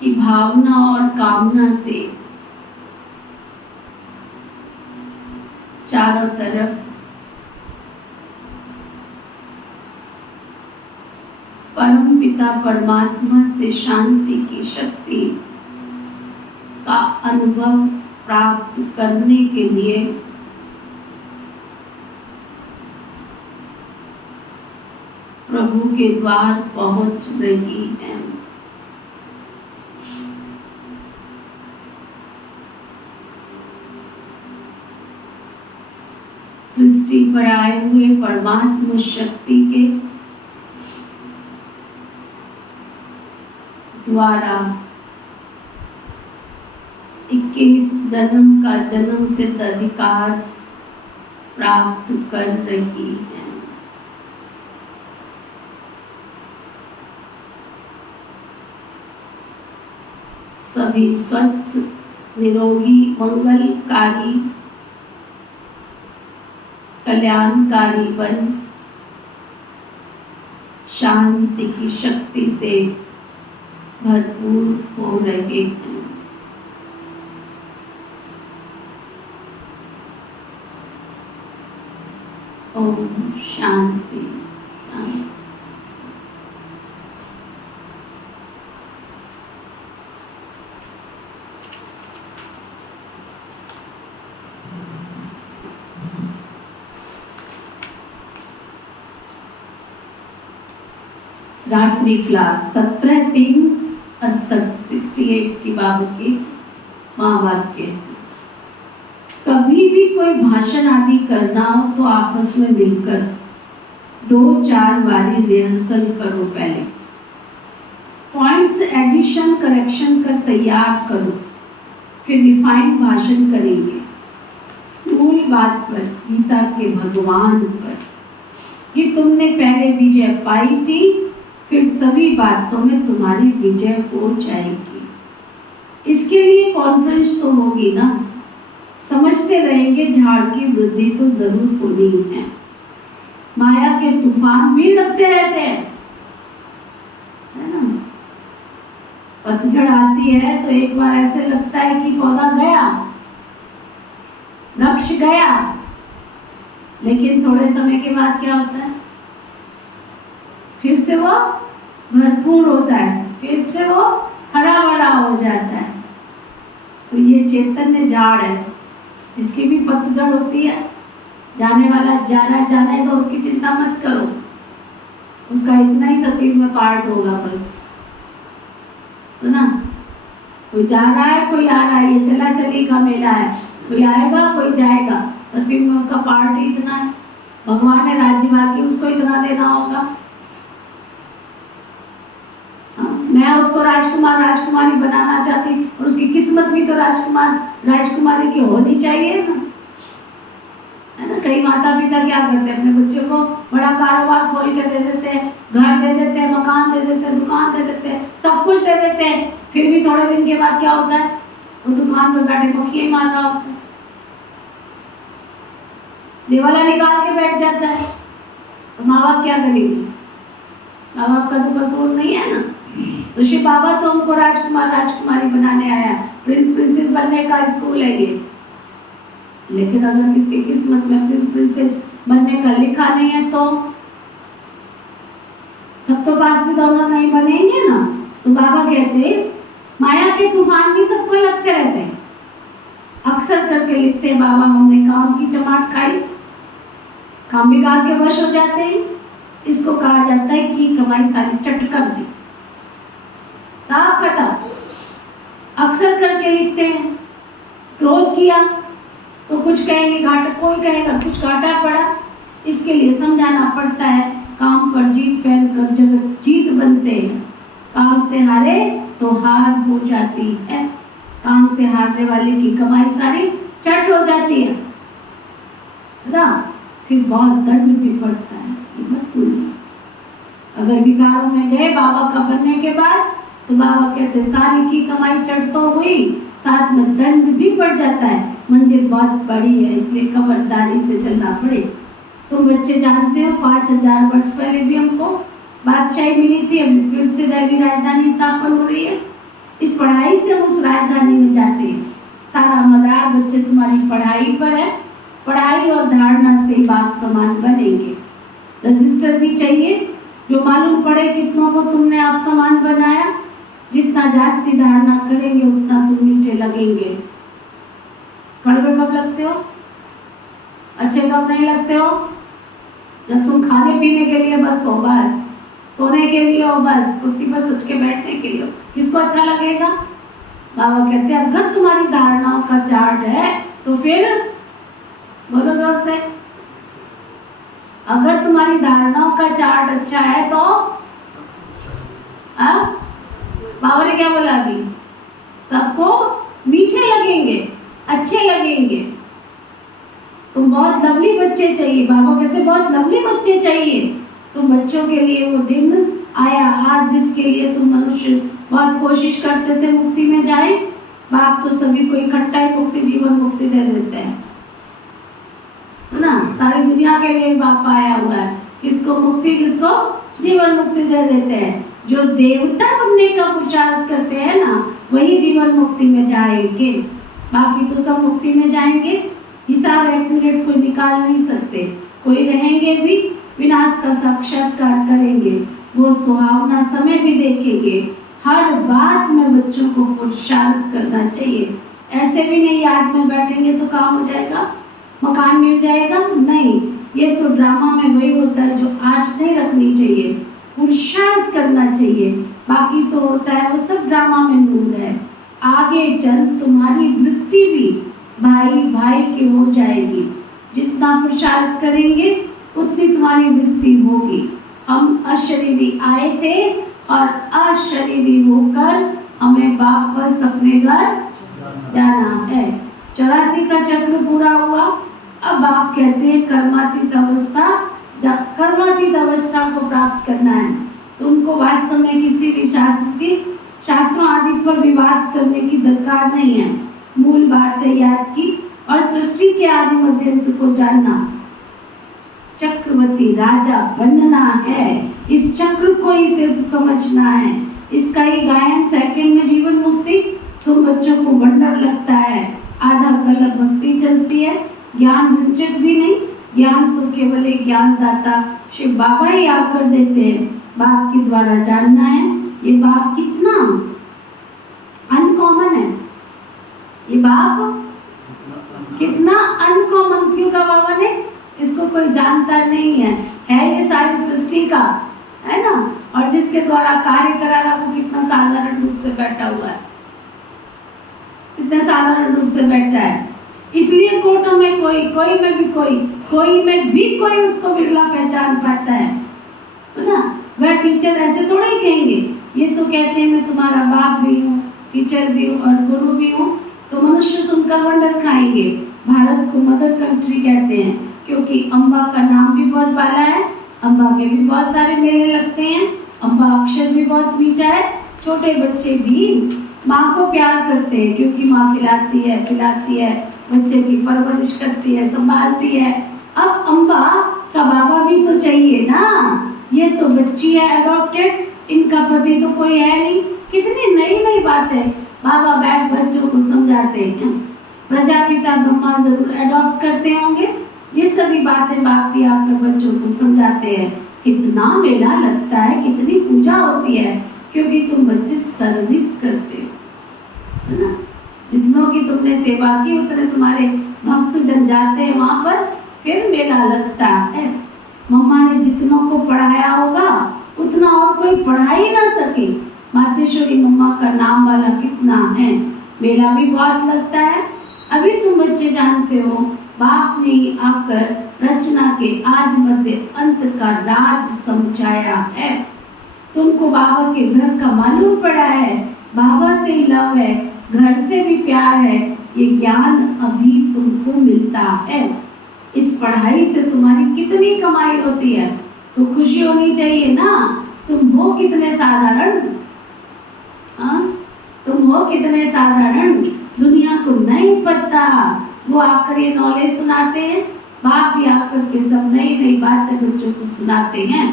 कि भावना और कामना से चारों तरफ परम पिता परमात्मा से शांति की शक्ति का अनुभव प्राप्त करने के लिए प्रभु के द्वार पहुंच रही है। सृष्टि पर आए हुए परमात्मा शक्ति के द्वारा 21 जन्म का जन्म सिद्ध अधिकार प्राप्त कर रही है। सभी स्वस्थ, निरोगी, मंगलकारी, कल्याणकारी बन शांति की शक्ति से भरपूर हो रहे हैं। ओम शांति। रात्रि क्लास 17/3/68 की बाबत की महावाक्य। कभी भी कोई भाषण आदि करना हो तो आपस में मिलकर 2-4 बारी रिहर्सल करो। पहले पॉइंट्स एडिशन करेक्शन कर तैयार करो, फिर रिफाइंड भाषण करेंगे मूल बात पर, गीता के भगवान पर कि तुमने पहले विजय पाई थी, फिर सभी बातों में तुम्हारी विजय हो जाएगी। इसके लिए कॉन्फ्रेंस तो होगी ना। समझते रहेंगे झाड़ की वृद्धि तो जरूर होनी है। माया के तूफान भी लगते रहते हैं, है ना। पतझड़ आती है तो एक बार ऐसे लगता है कि पौधा गया, वृक्ष गया, लेकिन थोड़े समय के बाद क्या होता है, फिर से वो भरपूर होता है, फिर से वो हरा भरा हो जाता है। तो ये चैतन्य झाड़ है, इसकी भी पतझड़ होती है। जाने वाला जाना है तो उसकी चिंता मत करो, उसका इतना ही सतयुग में पार्ट होगा बस। तो ना, कोई जा रहा है, कोई आ रहा है, ये चला चली का मेला है, कोई आएगा कोई जाएगा। सतयुग में उसका पार्ट ही इतना है। भगवान ने राज्य बाकी उसको इतना देना होगा। मैं उसको राजकुमार राजकुमारी बनाना चाहती, और उसकी किस्मत भी तो राजकुमार राजकुमारी की होनी चाहिए ना, है ना। कई माता पिता क्या करते हैं, अपने बच्चों को बड़ा कारोबार खोल के दे देते हैं, घर दे देते हैं, मकान दे देते हैं, दुकान दे देते हैं, सब कुछ दे देते हैं, फिर भी थोड़े दिन के बाद क्या होता है, वो दुकान पर बैठे मक्खियाँ मार रहा होता है, दिवाला निकाल के बैठ जाता है। तो माँ बाप क्या करेंगे? माँ बाप का तो कसूर नहीं है ना। ऋषि बाबा तो हमको राजकुमार राजकुमारी बनाने आया, प्रिंस प्रिंसेस बनने का स्कूल है ये। लेकिन अगर किसकी किस्मत में प्रिंस प्रिंसेस बनने का लिखा नहीं है तो सब तो पास भी दोनों नहीं बनेंगे ना। तो बाबा कहते माया के तूफान भी सबको लगते रहते हैं। अक्सर करके लिखते हैं बाबा, हमने काम की चमाट खाई, काम बिगाड़ के वश हो जाते हैं। इसको कहा जाता है कि कमाई सारी चटकन में साफ खत्म। अक्सर करके लिखते हैं क्रोध किया तो कुछ कहेंगे घाटा, कोई कहेगा कुछ घाटा पड़ा। इसके लिए समझाना पड़ता है, काम पर जीत पहन कर जगत जीत बनते हैं। काम से हारे तो हार हो जाती है, काम से हारने वाले की कमाई सारी चट हो जाती है ना। फिर बहुत दंड भी पड़ता है, ये मत भूलिए। अगर विकारों में गए बाबा का बनने के बाद तो बाबा कहते सारी की कमाई चट तो हुई, साथ में दंड भी पड़ जाता है। मंजिल बहुत बड़ी है, इसलिए खबरदारी से चलना पड़े। तुम बच्चे जानते हो 5000 वर्ष पहले भी हमको बादशाही मिली थी, अभी फिर से दैवी राजधानी स्थापन हो रही है। इस पढ़ाई से हम उस राजधानी में जाते हैं। सारा मदार बच्चे तुम्हारी पढ़ाई पर है। पढ़ाई और धारणा से ही बाप समान बनेंगे। रजिस्टर भी चाहिए, जो मालूम पड़े कितनों को तुमने आप समान बनाया। जितना जास्ती धारणा करेंगे उतना तुम मीठे लगेंगे। कड़वे कब लगते हो? अच्छे कब नहीं लगते हो? जब तुम खाने पीने के लिए बस हो, बस सोने के लिए हो, बस कुर्सी पर सच के बैठने के लिए हो। किसको अच्छा लगेगा? बाबा कहते हैं अगर तुम्हारी धारणाओं का चार्ट है तो फिर बोलो जोर से, अगर तुम्हारी धारणाओं का चार्ट अच्छा है तो बाबा ने क्या बोला अभी? सबको मीठे लगेंगे, अच्छे लगेंगे। तुम बहुत लवली बच्चे चाहिए। बाबा कहते बहुत लवली बच्चे चाहिए। तुम बच्चों के लिए वो दिन आया आज जिसके लिए तुम मनुष्य बहुत कोशिश करते थे मुक्ति में जाए। बाप तो सभी को इकट्ठा ही मुक्ति, जीवन मुक्ति दे देते हैं ना। सारी दुनिया के लिए बाप आया हुआ है। किसको मुक्ति, किसको जीवन मुक्ति दे देते हैं। जो देवता बनने का पुरुषार्थ करते हैं ना, वही जीवन मुक्ति में जाएंगे। बाकी तो सब मुक्ति में जाएंगे। हिसाब एक्यूरेट कोई निकाल नहीं सकते। कोई रहेंगे भी, विनाश का साक्षात्कार करेंगे। वो सुहावना समय भी देखेंगे। हर बात में बच्चों को पुरुषार्थ करना चाहिए। ऐसे भी नहीं याद में बैठेंगे तो काम हो जाएगा, मकान मिल जाएगा, नहीं। ये तो ड्रामा में वही होता है जो आश नहीं रखनी चाहिए। पुरुषार्थ करना चाहिए। बाकी तो होता है वो सब ड्रामा में नून है। आगे चल तुम्हारी वृत्ति भी भाई भाई की हो जाएगी। जितना पुरुषार्थ करेंगे उतनी तुम्हारी वृत्ति होगी। हम अशरीरी आए थे और अशरीरी होकर हमें वापस अपने घर जाना है। 84 का चक्र पूरा हुआ। अब आप कहते हैं कर्मातीत अवस्था, कर्मातीत अवस्था को प्राप्त करना है। तुमको वास्तव में किसी भी शास्त्रों आदि पर विवाद करने की दरकार नहीं है। मूल बात है याद की और सृष्टि के आदि मध्यंत को जानना। चक्रवर्ती राजा बनना है। इस चक्र को ही सिर्फ समझना है। इसका ही गायन सेकंड में जीवन मुक्ति। तुम बच्चों को वंडर लगता है। आधा कल्प भक्ति चलती है, ज्ञान वंचित भी नहीं। ज्ञान तो केवल एक ज्ञानदाता शिव बाबा ही आकर देते हैं। बाप के द्वारा जानना है। ये बाप कितना अनकॉमन है। ये बाप कितना अनकॉमन, क्यों कहा बाबा ने? इसको कोई जानता नहीं है ये सारी सृष्टि का, है ना। और जिसके द्वारा कार्य करा रहा वो कितना साधारण रूप से बैठा हुआ है, कितना साधारण रूप से बैठा है। इसलिए कोटों में कोई में भी कोई उसको बिरला पहचान पाता है ना। वह टीचर ऐसे थोड़ा ही कहेंगे। ये तो कहते हैं मैं तुम्हारा बाप भी हूँ, टीचर भी हूँ और गुरु भी हूँ। तो मनुष्य सुनकर वंडर खाएंगे। भारत को मदर कंट्री कहते हैं क्योंकि अम्बा का नाम भी बहुत बाला है। अम्बा के भी बहुत सारे मेले लगते हैं। अम्बा अक्षर भी बहुत मीठा है। छोटे बच्चे भी माँ को प्यार करते हैं क्योंकि माँ खिलाती है, पिलाती है, बच्चे की परवरिश करती है, संभालती है। अब अम्बा का बाबा भी तो चाहिए ना। ये तो बच्ची है अडॉप्टेड, इनका पति तो कोई है नहीं। कितनी नई नई बातें बाबा बैठ बच्चों को समझाते हैं। प्रजापिता ब्रह्मा जरूर अडॉप्ट करते होंगे। ये सभी बातें बाप भी आकर बच्चों को समझाते हैं। कितना मेला लगता है, कितनी पूजा होती है, क्योंकि तुम बच्चे सर्विस करते हो, है ना। जितनों की तुमने सेवा की उतने तुम्हारे भक्त जन जाते हैं वहां पर, फिर मेला लगता है। मम्मा ने जितनों को पढ़ाया होगा उतना और कोई पढ़ा ही ना सके। मातेश्वरी मम्मा का नाम वाला कितना है। मेला भी बहुत लगता है। अभी तुम बच्चे जानते हो बाप ने आकर रचना के आदि मध्य अंत का राज समझाया है। तुमको बाबा के घर का मालूम पड़ा है। बाबा से ही लव है, घर से भी प्यार है। ये ज्ञान अभी तुमको मिलता है। इस पढ़ाई से तुम्हारी कितनी कमाई होती है, तो खुशी होनी चाहिए ना। तुम हो कितने साधारण, तुम हो कितने साधारण। दुनिया को नहीं पता, वो आकर ये नॉलेज सुनाते हैं। बाप भी आकर के सब नई नई बातें बच्चों को सुनाते हैं।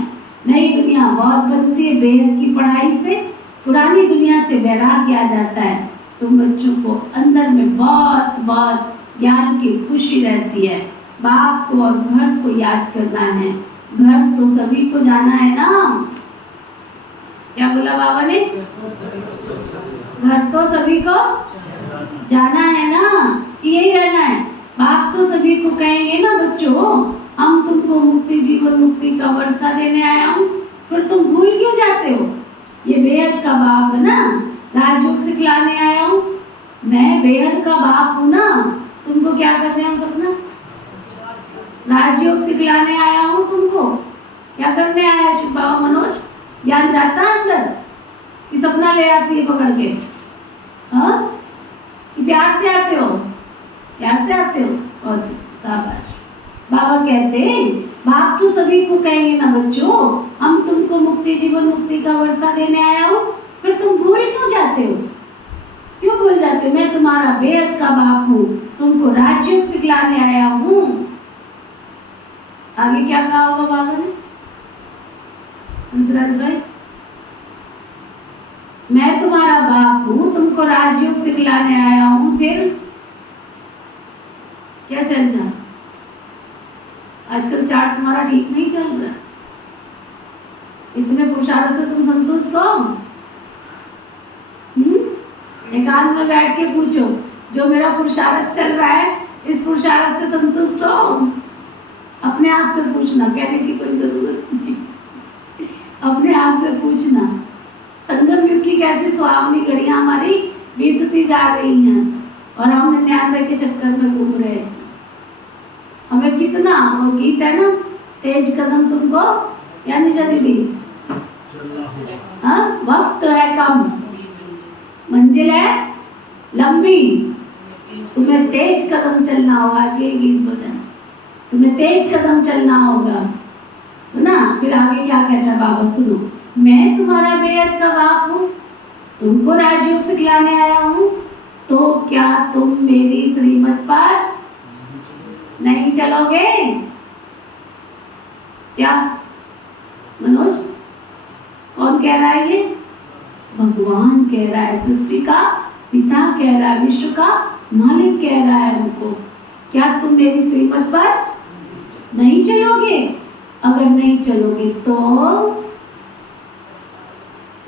नई दुनिया बहुत बनती है बेहद की पढ़ाई से। पुरानी दुनिया से वैराग्य आ जाता है, तुम बच्चों को अंदर में बहुत बहुत ज्ञान की खुशी रहती है। बाप को और घर को याद करना है। घर तो सभी को जाना है ना। क्या बोला बाबा ने? घर तो सभी को जाना है ना, यही रहना है। बाप तो सभी को कहेंगे ना, बच्चों हम तुमको मुक्ति, जीवन मुक्ति का वर्षा देने आया हूँ, फिर तुम भूल क्यों जाते हो? ये बेहद का बाप है ना, राजयोग सिखलाने आया हूँ। मैं बेहद का बाप हूँ ना, तुमको क्या करने हम सपना? राजयोग सिखलाने आया हूँ तुमको। क्या करने आया शिव बाबा मनोज? ज्ञान जाता है अंदर कि सपना ले आती है पकड़ के? हाँ, कि प्यार से आते हो? प्यार से आते हो? बहुत शाबाश। बाबा कहते हैं बाप तो सभी को कहेंगे ना, बच्चों हम तुमको मुक्ति, जीवन मुक्ति का वर्षा देने आया हूँ, फिर तुम भूल क्यों जाते हो? क्यों भूल जाते हो? मैं तुम्हारा बेहद का बाप हूँ, तुमको राजयोग सिखलाने आया हूँ। आगे क्या कहा होगा बाबा ने? हंसराज भाई, मैं तुम्हारा बाप हूँ, तुमको राजयोग सिखलाने आया हूँ, फिर क्या समझा? आजकल चार्ट तुम्हारा ठीक नहीं चल रहा, इतने पुरुषार्थ से तुम संतुष्ट हो? एकांत में बैठ के पूछो, जो मेरा पुरुषार्थ चल रहा है, इस पुरुषार्थ से संतुष्ट हो? अपने आप से पूछना, कहने की कोई जरूरत नहीं, अपने आप से पूछना। संगम युग की कैसी सुहावनी घड़ियां हमारी बीतती जा रही हैं और हम 99 के चक्कर में घूम रहे हैं। हमें कितना, वो गीत है ना, तेज कदम तुमको, यानी दीदी, हाँ, वक्त है कम, मंजिल है लंबी, तुम्हें तेज कदम चलना होगा। ये गीत बजाना, तुम्हें तेज कदम चलना होगा। तो ना फिर आगे क्या कहता है बाबा, सुनो, मैं तुम्हारा बेहद का बाप हूँ, तुमको राजयोग सिखलाने आया हूँ, तो क्या तुम मेरी श्रीमत पर नहीं चलोगे? क्या मनोज, कौन कह रहा है ये? भगवान कह रहा है, सृष्टि का पिता कह रहा है, विश्व का मालिक कह रहा है उनको, क्या तुम मेरी श्रीमत पर नहीं चलोगे? अगर नहीं चलोगे तो,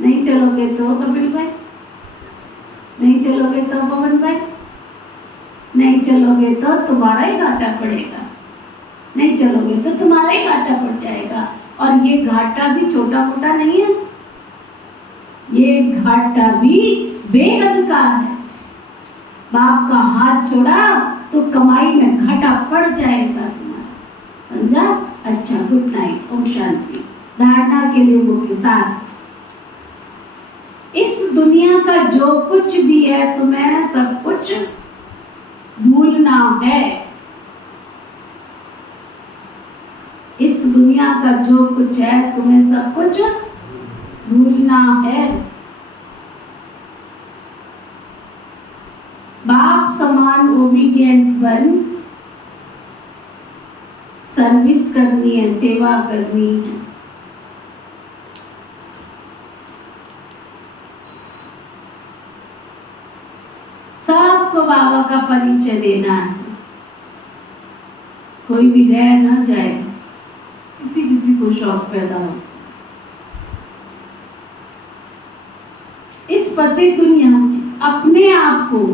नहीं चलोगे तो कपिल भाई, नहीं चलोगे तो पवन भाई, नहीं चलोगे तो तुम्हारा ही घाटा पड़ेगा, नहीं चलोगे तो तुम्हारा ही घाटा पड़ जाएगा। और ये घाटा भी छोटा मोटा नहीं है, ये घाटा भी बेहद का है। बाप का हाथ छोड़ा तो कमाई में घाटा पड़ जाएगा तुम्हारा, समझा? अच्छा, गुड नाइट, ओम शांति। धारणा के लिए वो के साथ, इस दुनिया का जो कुछ भी है तुम्हें सब कुछ भूलना है। इस दुनिया का जो कुछ है तुम्हें सब कुछ भूलना है। बाप समान ओबीडिएंट बन सर्विस करनी है, सेवा करनी है। सबको बाबा का परिचय देना है, कोई भी रह ना जाए, किसी किसी को शौक पैदा हो। इस पति दुनिया में अपने आप को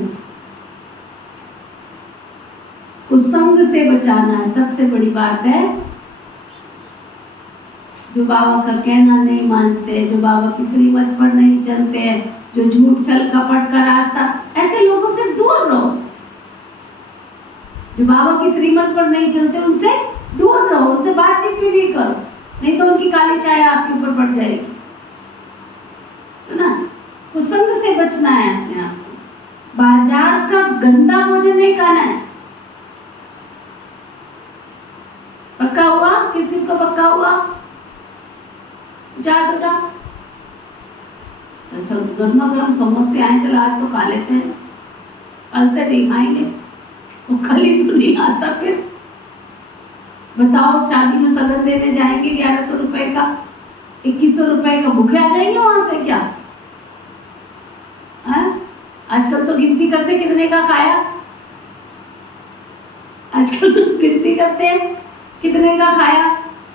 कुसंग से बचाना है, सबसे बड़ी बात है। जो बाबा का कहना नहीं मानते, जो बाबा की श्रीमत पर नहीं चलते हैं, जो झूठ छल कपट का रास्ता, ऐसे लोगों से दूर रहो। जो बाबा की श्रीमत पर नहीं चलते उनसे दूर रहो, उनसे बातचीत भी नहीं करो, नहीं तो उनकी काली छाया आपके ऊपर पड़ जाएगी, है ना? कुसंग से बचना है अपने आप को। बाजार का गंदा भोजन नहीं खाना है। पक्का हुआ? किस किस को पक्का हुआ? जा बेटा, सब गर्मा गर्म समोसे आए, चलो आज तो खा लेते हैं, कल से नहीं खाएंगे। वो कल ही तो नहीं आता। फिर बताओ, शादी में सगन देने जाएंगे 1100 रुपए का, 2100 रुपए का, भूखे आ जाएंगे वहां से क्या? आजकल तो गिनती करते कितने का खाया, आजकल तो गिनती करते हैं कितने का खाया,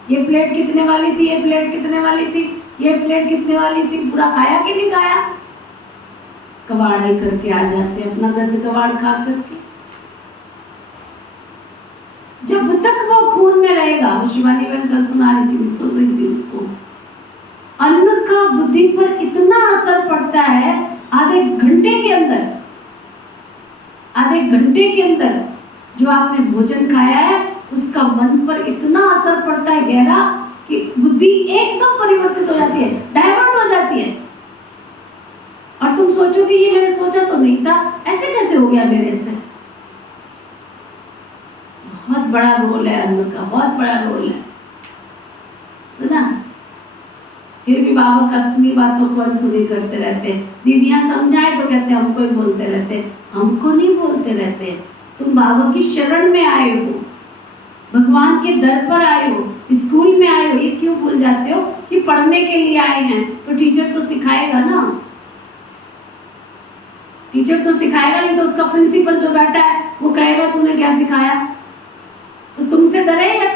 ये प्लेट कितने वाली थी, ये प्लेट कितने वाली थी, ये प्लेट कितने वाली थी, पूरा खाया कि नहीं खाया। कबाड़ ही करके आ जाते हैं अपना गंद कबाड़ खा करके। जब तक वो खून में रहेगा, शिवानी बहन कल सुना रही थी, सुन रही थी उसको, अन्न का बुद्धि पर इतना असर पड़ता है, आधे घंटे के अंदर जो आपने भोजन खाया है उसका मन पर इतना असर पड़ता है गहरा कि बुद्धि एकदम परिवर्तित हो जाती है, डाइवर्ट हो जाती है। और तुम सोचोगे ये मैंने सोचा तो नहीं था, ऐसे कैसे हो गया मेरे से। बहुत बड़ा रोल है अन्न का, बहुत बड़ा रोल है। सुना, फिर भी बाबा कसमी बातों को अनसुनी करते रहते हैं। दीदियां समझाए तो कहते हमको ही बोलते रहते, हमको नहीं बोलते रहते। तुम बाबा की शरण में आए हो, भगवान के दर पर आए हो, स्कूल में आए हो, ये क्यों भूल जाते हो कि पढ़ने के लिए आए हैं। तो टीचर तो सिखाएगा ना, टीचर तो सिखाएगा, नहीं तो उसका प्रिंसिपल जो बैठा है वो कहेगा तूने क्या सिखाया। तो तुमसे डरे या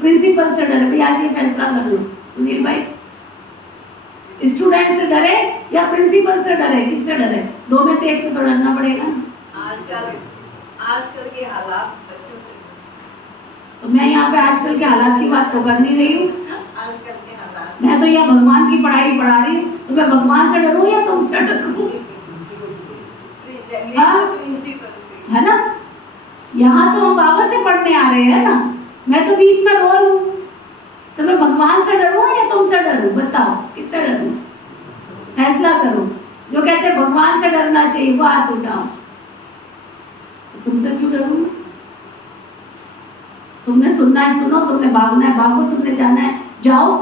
प्रिंसिपल से डरे, भाई आज ये फैसला कर लो सुनील भाई, स्टूडेंट से डरे या प्रिंसिपल से डरे, किससे डरे। दो में से एक से तो डरना पड़ेगा। आजकल के हालात बच्चों से, तो मैं यहाँ पे आजकल के हालात की बात तो कर नहीं रही हूँ, आजकल के हालात, मैं तो यहाँ भगवान की पढ़ाई पढ़ा रही हूँ। तो मैं भगवान से डरूँ या तुमसे डरूँ, प्रिंसिपल से, है ना। यहाँ तो हम बाबा से पढ़ने आ रहे हैं ना, मैं तो बीच में रोल हूँ। तो मैं भगवान से डरूँ या तुमसे डरूँ, बताओ किससे डरूँ, फैसला करो। जो कहते हैं भगवान से डरना चाहिए वो हाथ उठाओ। तुमसे क्यों डरूं? तुमने सुनना है सुनो, तुमने भागना है भागो, तुमने जाना है जाओ।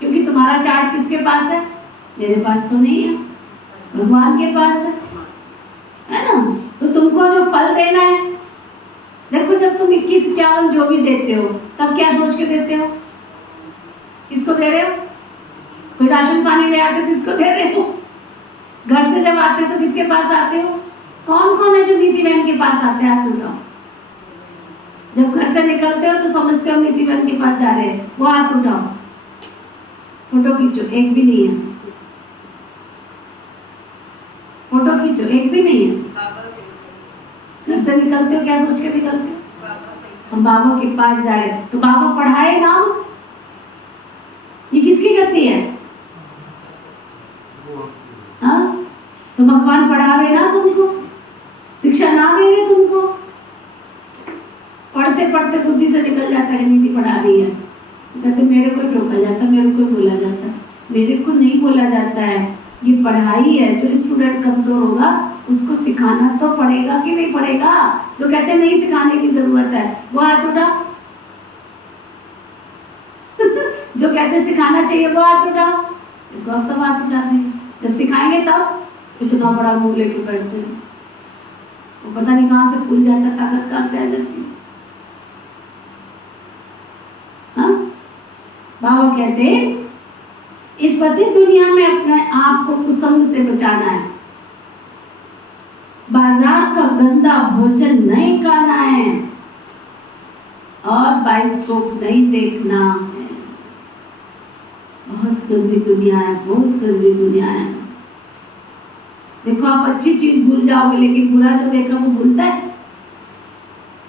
क्योंकि तुम्हारा चार्ट किसके पास है, मेरे पास तो नहीं है, भगवान के पास है ना। तो तुमको जो फल देना है, देखो जब तुम 21-51 जो भी देते हो तब क्या सोच के देते हो, किसको दे रहे हो। कोई राशन पानी ले आते हो, किसको दे रहे हो। घर से जब आते हो तो किसके पास आते हो। कौन कौन है जो नीति बहन के पास आते हैं, हाथ उठाओ। जब घर से निकलते हो तो समझते हो नीति बहन के पास जा रहे हैं, वो हाथ उठाओ, फोटो खींचो। एक भी नहीं है, फोटो खींचो, एक भी नहीं है। घर से निकलते हो क्या सोच के निकलते हो, हम बाबा के पास जा रहे हैं। तो बाबा पढ़ाए ना, ये किसकी गति है। हाँ, तो भगवान पढ़ावे ना तुमको, शिक्षा ना देवे तुमको। पढ़ते पढ़ते बुद्धि से निकल जाता है नीति पढ़ा रही है, कहते मेरे को टोका जाता, मेरे को बोला जाता, मेरे को नहीं बोला जाता है। ये पढ़ाई है, जो स्टूडेंट कमजोर होगा उसको सिखाना तो पड़ेगा कि नहीं पड़ेगा। जो कहते नहीं सिखाने की जरूरत है वो हाथ उठा। जो कहते सिखाना चाहिए वो हाथ उठा, सब हाथ उठाते हैं। जब सिखाएंगे तब इतना बड़ा मुंह लेके बैठ जाए, वो पता नहीं कहाँ से फूल जाता, ताकत कहाँ से आ जाती है। हाँ? बाबा कहते इस पति दुनिया में अपने आप को कुसंग से बचाना है, बाजार का गंदा भोजन नहीं खाना है और बाइस्कोप नहीं देखना है। बहुत गंदी दुनिया है, बहुत गंदी दुनिया है। देखो आप अच्छी चीज भूल जाओगे लेकिन बुरा जो देखा वो भूलता है।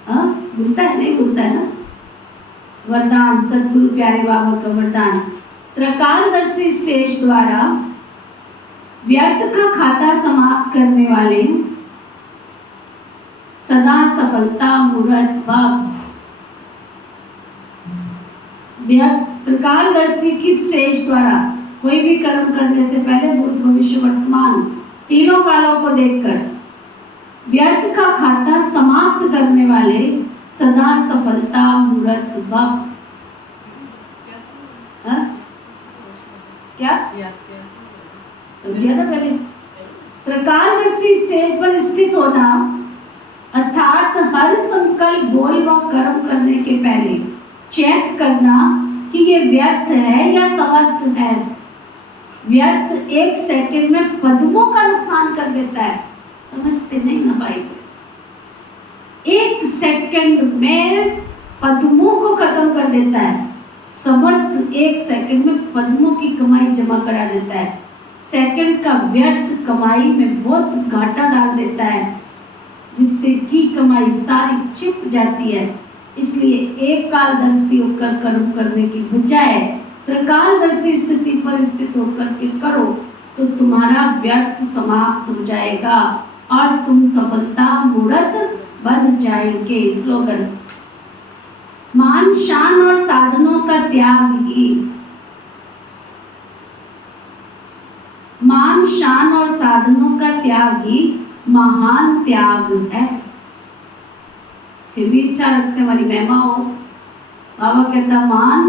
हाँ, भूलता है, नहीं भूलता है ना। वरदान, सदगुरु प्यारे बाबा का वरदान, त्रकालदर्शी स्टेज द्वारा व्यर्थ का खाता समाप्त करने वाले सदा सफलता मूर्त भाव। त्रकालदर्शी की स्टेज द्वारा कोई भी कर्म करने से पहले भूत भविष्य वर्तमान तीनों कालों को देखकर व्यर्थ का खाता समाप्त करने वाले सदा सफलता मूर्त भाव। क्या ना पहले त्रकालदर्शी स्टेज पर स्थित होना अर्थात हर संकल्प बोल व कर्म करने के पहले चेक करना कि ये व्यर्थ है या समर्थ है। व्यर्थ 1 सेकंड में पद्मों का नुकसान कर देता है, समझते नहीं ना भाई। 1 सेकंड में पद्मों को खत्म कर देता है। समर्थ 1 सेकंड में पद्मों की कमाई जमा करा देता है। सेकंड का व्यर्थ कमाई में बहुत घाटा डाल देता है, जिससे की कमाई सारी छिप जाती है। इसलिए एक कालदर्शी होकर कर्म करने की बजाय त्रिकालदर्शी स्थिति पर स्थित होकर के करो तो तुम्हारा व्यर्थ समाप्त हो जाएगा और तुम सफलता मूर्त बन जाएंगे। स्लोगन, मान शान और साधनों का त्याग ही, मान शान और साधनों का त्याग ही महान त्याग है। फिर भी इच्छा रखते हमारी महिमा हो। बाबा कहता मान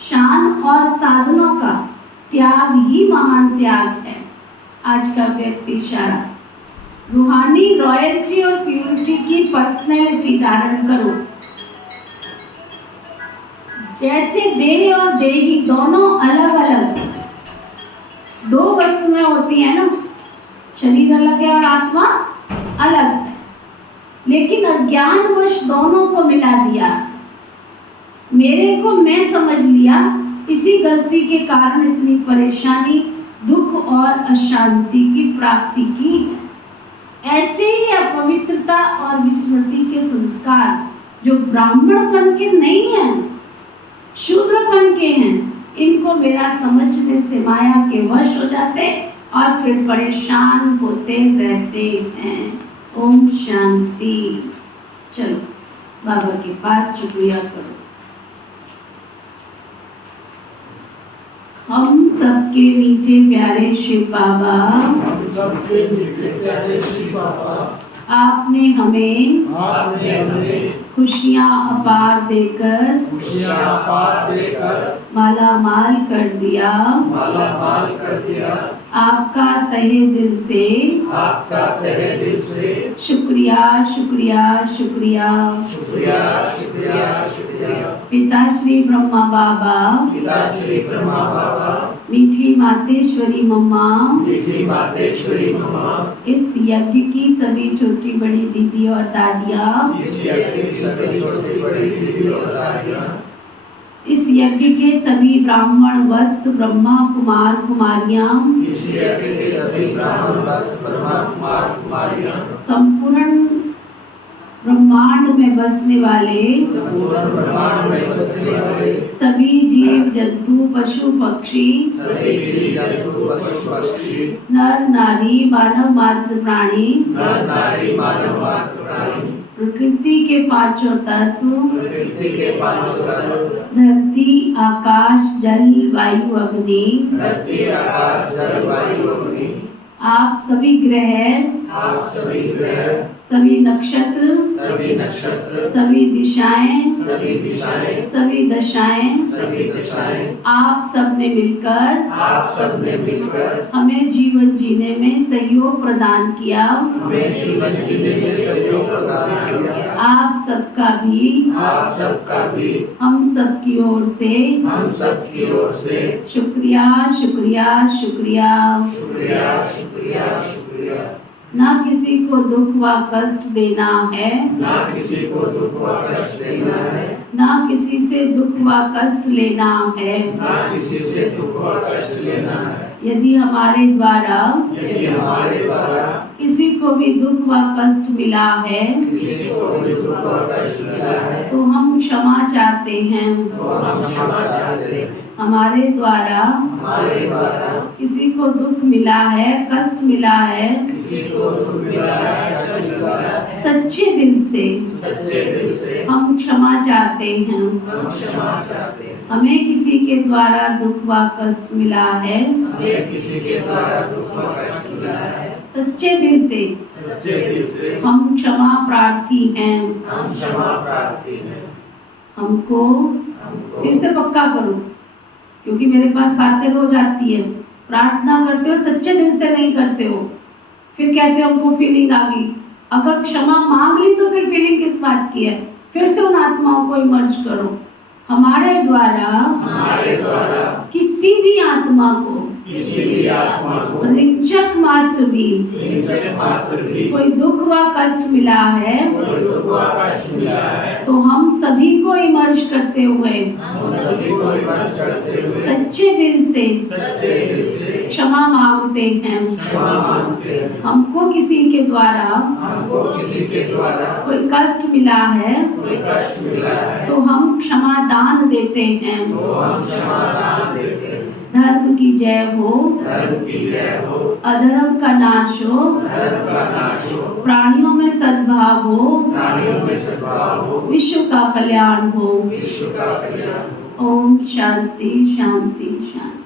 शान और साधनों का त्याग ही महान त्याग है। आज का व्यक्ति इशारा, रूहानी रॉयल्टी और प्यूरिटी की पर्सनैलिटी धारण करो। जैसे देह और देही दोनों अलग अलग दो वस्तुएं होती हैं ना, शरीर अलग है और आत्मा अलग है, लेकिन अज्ञानवश दोनों को मिला दिया। मेरे को मैं समझ लिया, इसी गलती के कारण इतनी परेशानी, दुख और अशांति की प्राप्ति की है। ऐसे ही अपवित्रता और विस्मृति के संस्कार जो ब्राह्मणपन के नहीं हैं, शूद्रपन के हैं, इनको मेरा समझने से माया के वश हो जाते और फिर परेशान होते रहते हैं। ओम शांति। चलो बाबा के पास शुक्रिया करो। हम सबके मीठे प्यारे शिव बाबा, हम सबके मीठे प्यारे शिव बाबा, आपने हमें खुशियाँ अपार देकर माला माल कर दिया। आपका तहे दिल से शुक्रिया शुक्रिया शुक्रिया। पिता श्री ब्रह्मा बाबा, मीठी मातेश्वरी मम्मा, इस यज्ञ की सभी छोटी बड़ी दीदी और दादियाँ, इस यज्ञ के सभी ब्राह्मण वत्स ब्रह्मा कुमार कुमारियाँ, संपूर्ण ब्रह्मांड में बसने वाले सभी जीव जंतु पशु पक्षी, नर नारी मानव मात्र प्राणी, प्रकृति के पांचों तत्व, धरती आकाश जल वायु अग्नि, आप सभी ग्रह, सभी नक्षत्र, सभी दिशाएं, सभी दशाएं, आप सब ने मिलकर हमें जीवन जीने में सहयोग प्रदान किया। आप सबका भी हम सब की ओर से शुक्रिया शुक्रिया शुक्रिया। ना किसी को दुख व कष्ट देना है, ना किसी से दुख व कष्ट लेना है। यदि हमारे द्वारा किसी को भी दुख व कष्ट मिला है तो हम क्षमा चाहते हैं। हमारे द्वारा किसी को दुख मिला है, कष्ट मिला है, सच्चे दिल से हम क्षमा चाहते हैं। हमें किसी के द्वारा दुख व कष्ट मिला है, सच्चे दिल से हम क्षमा प्रार्थी हैं। हमको फिर से पक्का करो, क्योंकि मेरे पास बातें रोज आती है। प्रार्थना करते हो, सच्चे दिल से नहीं करते हो, फिर कहते हो हमको फीलिंग आ गई। अगर क्षमा मांग ली तो फिर फीलिंग किस बात की है? फिर से उन आत्माओं को इमर्ज करो। हमारे द्वारा किसी भी आत्मा को किसी भी आत्मा को रिंचक मात्र भी हिंसक मात्र भी कोई दुख व कष्ट मिला है कोई दुख व कष्ट मिला है तो हम सभी को इमर्ज करते हुए हम सभी को विमर्श करते हुए सच्चे दिल से सच्चे दिल से क्षमा मांगते हैं। क्षमा मांगते हैं। हमको किसी के द्वारा हमको किसी के द्वारा कोई कष्ट मिला है कोई कष्ट मिला है तो हम क्षमा दान देते हैं। तो हम क्षमा दान देते हैं। धर्म की जय हो, धर्म की जय हो, अधर्म का नाश हो, धर्म का नाश हो, प्राणियों में सद्भाव हो, प्राणियों में सद्भाव हो, विश्व का कल्याण हो। विश्व का कल्याण हो। ओम शांति शांति शांति।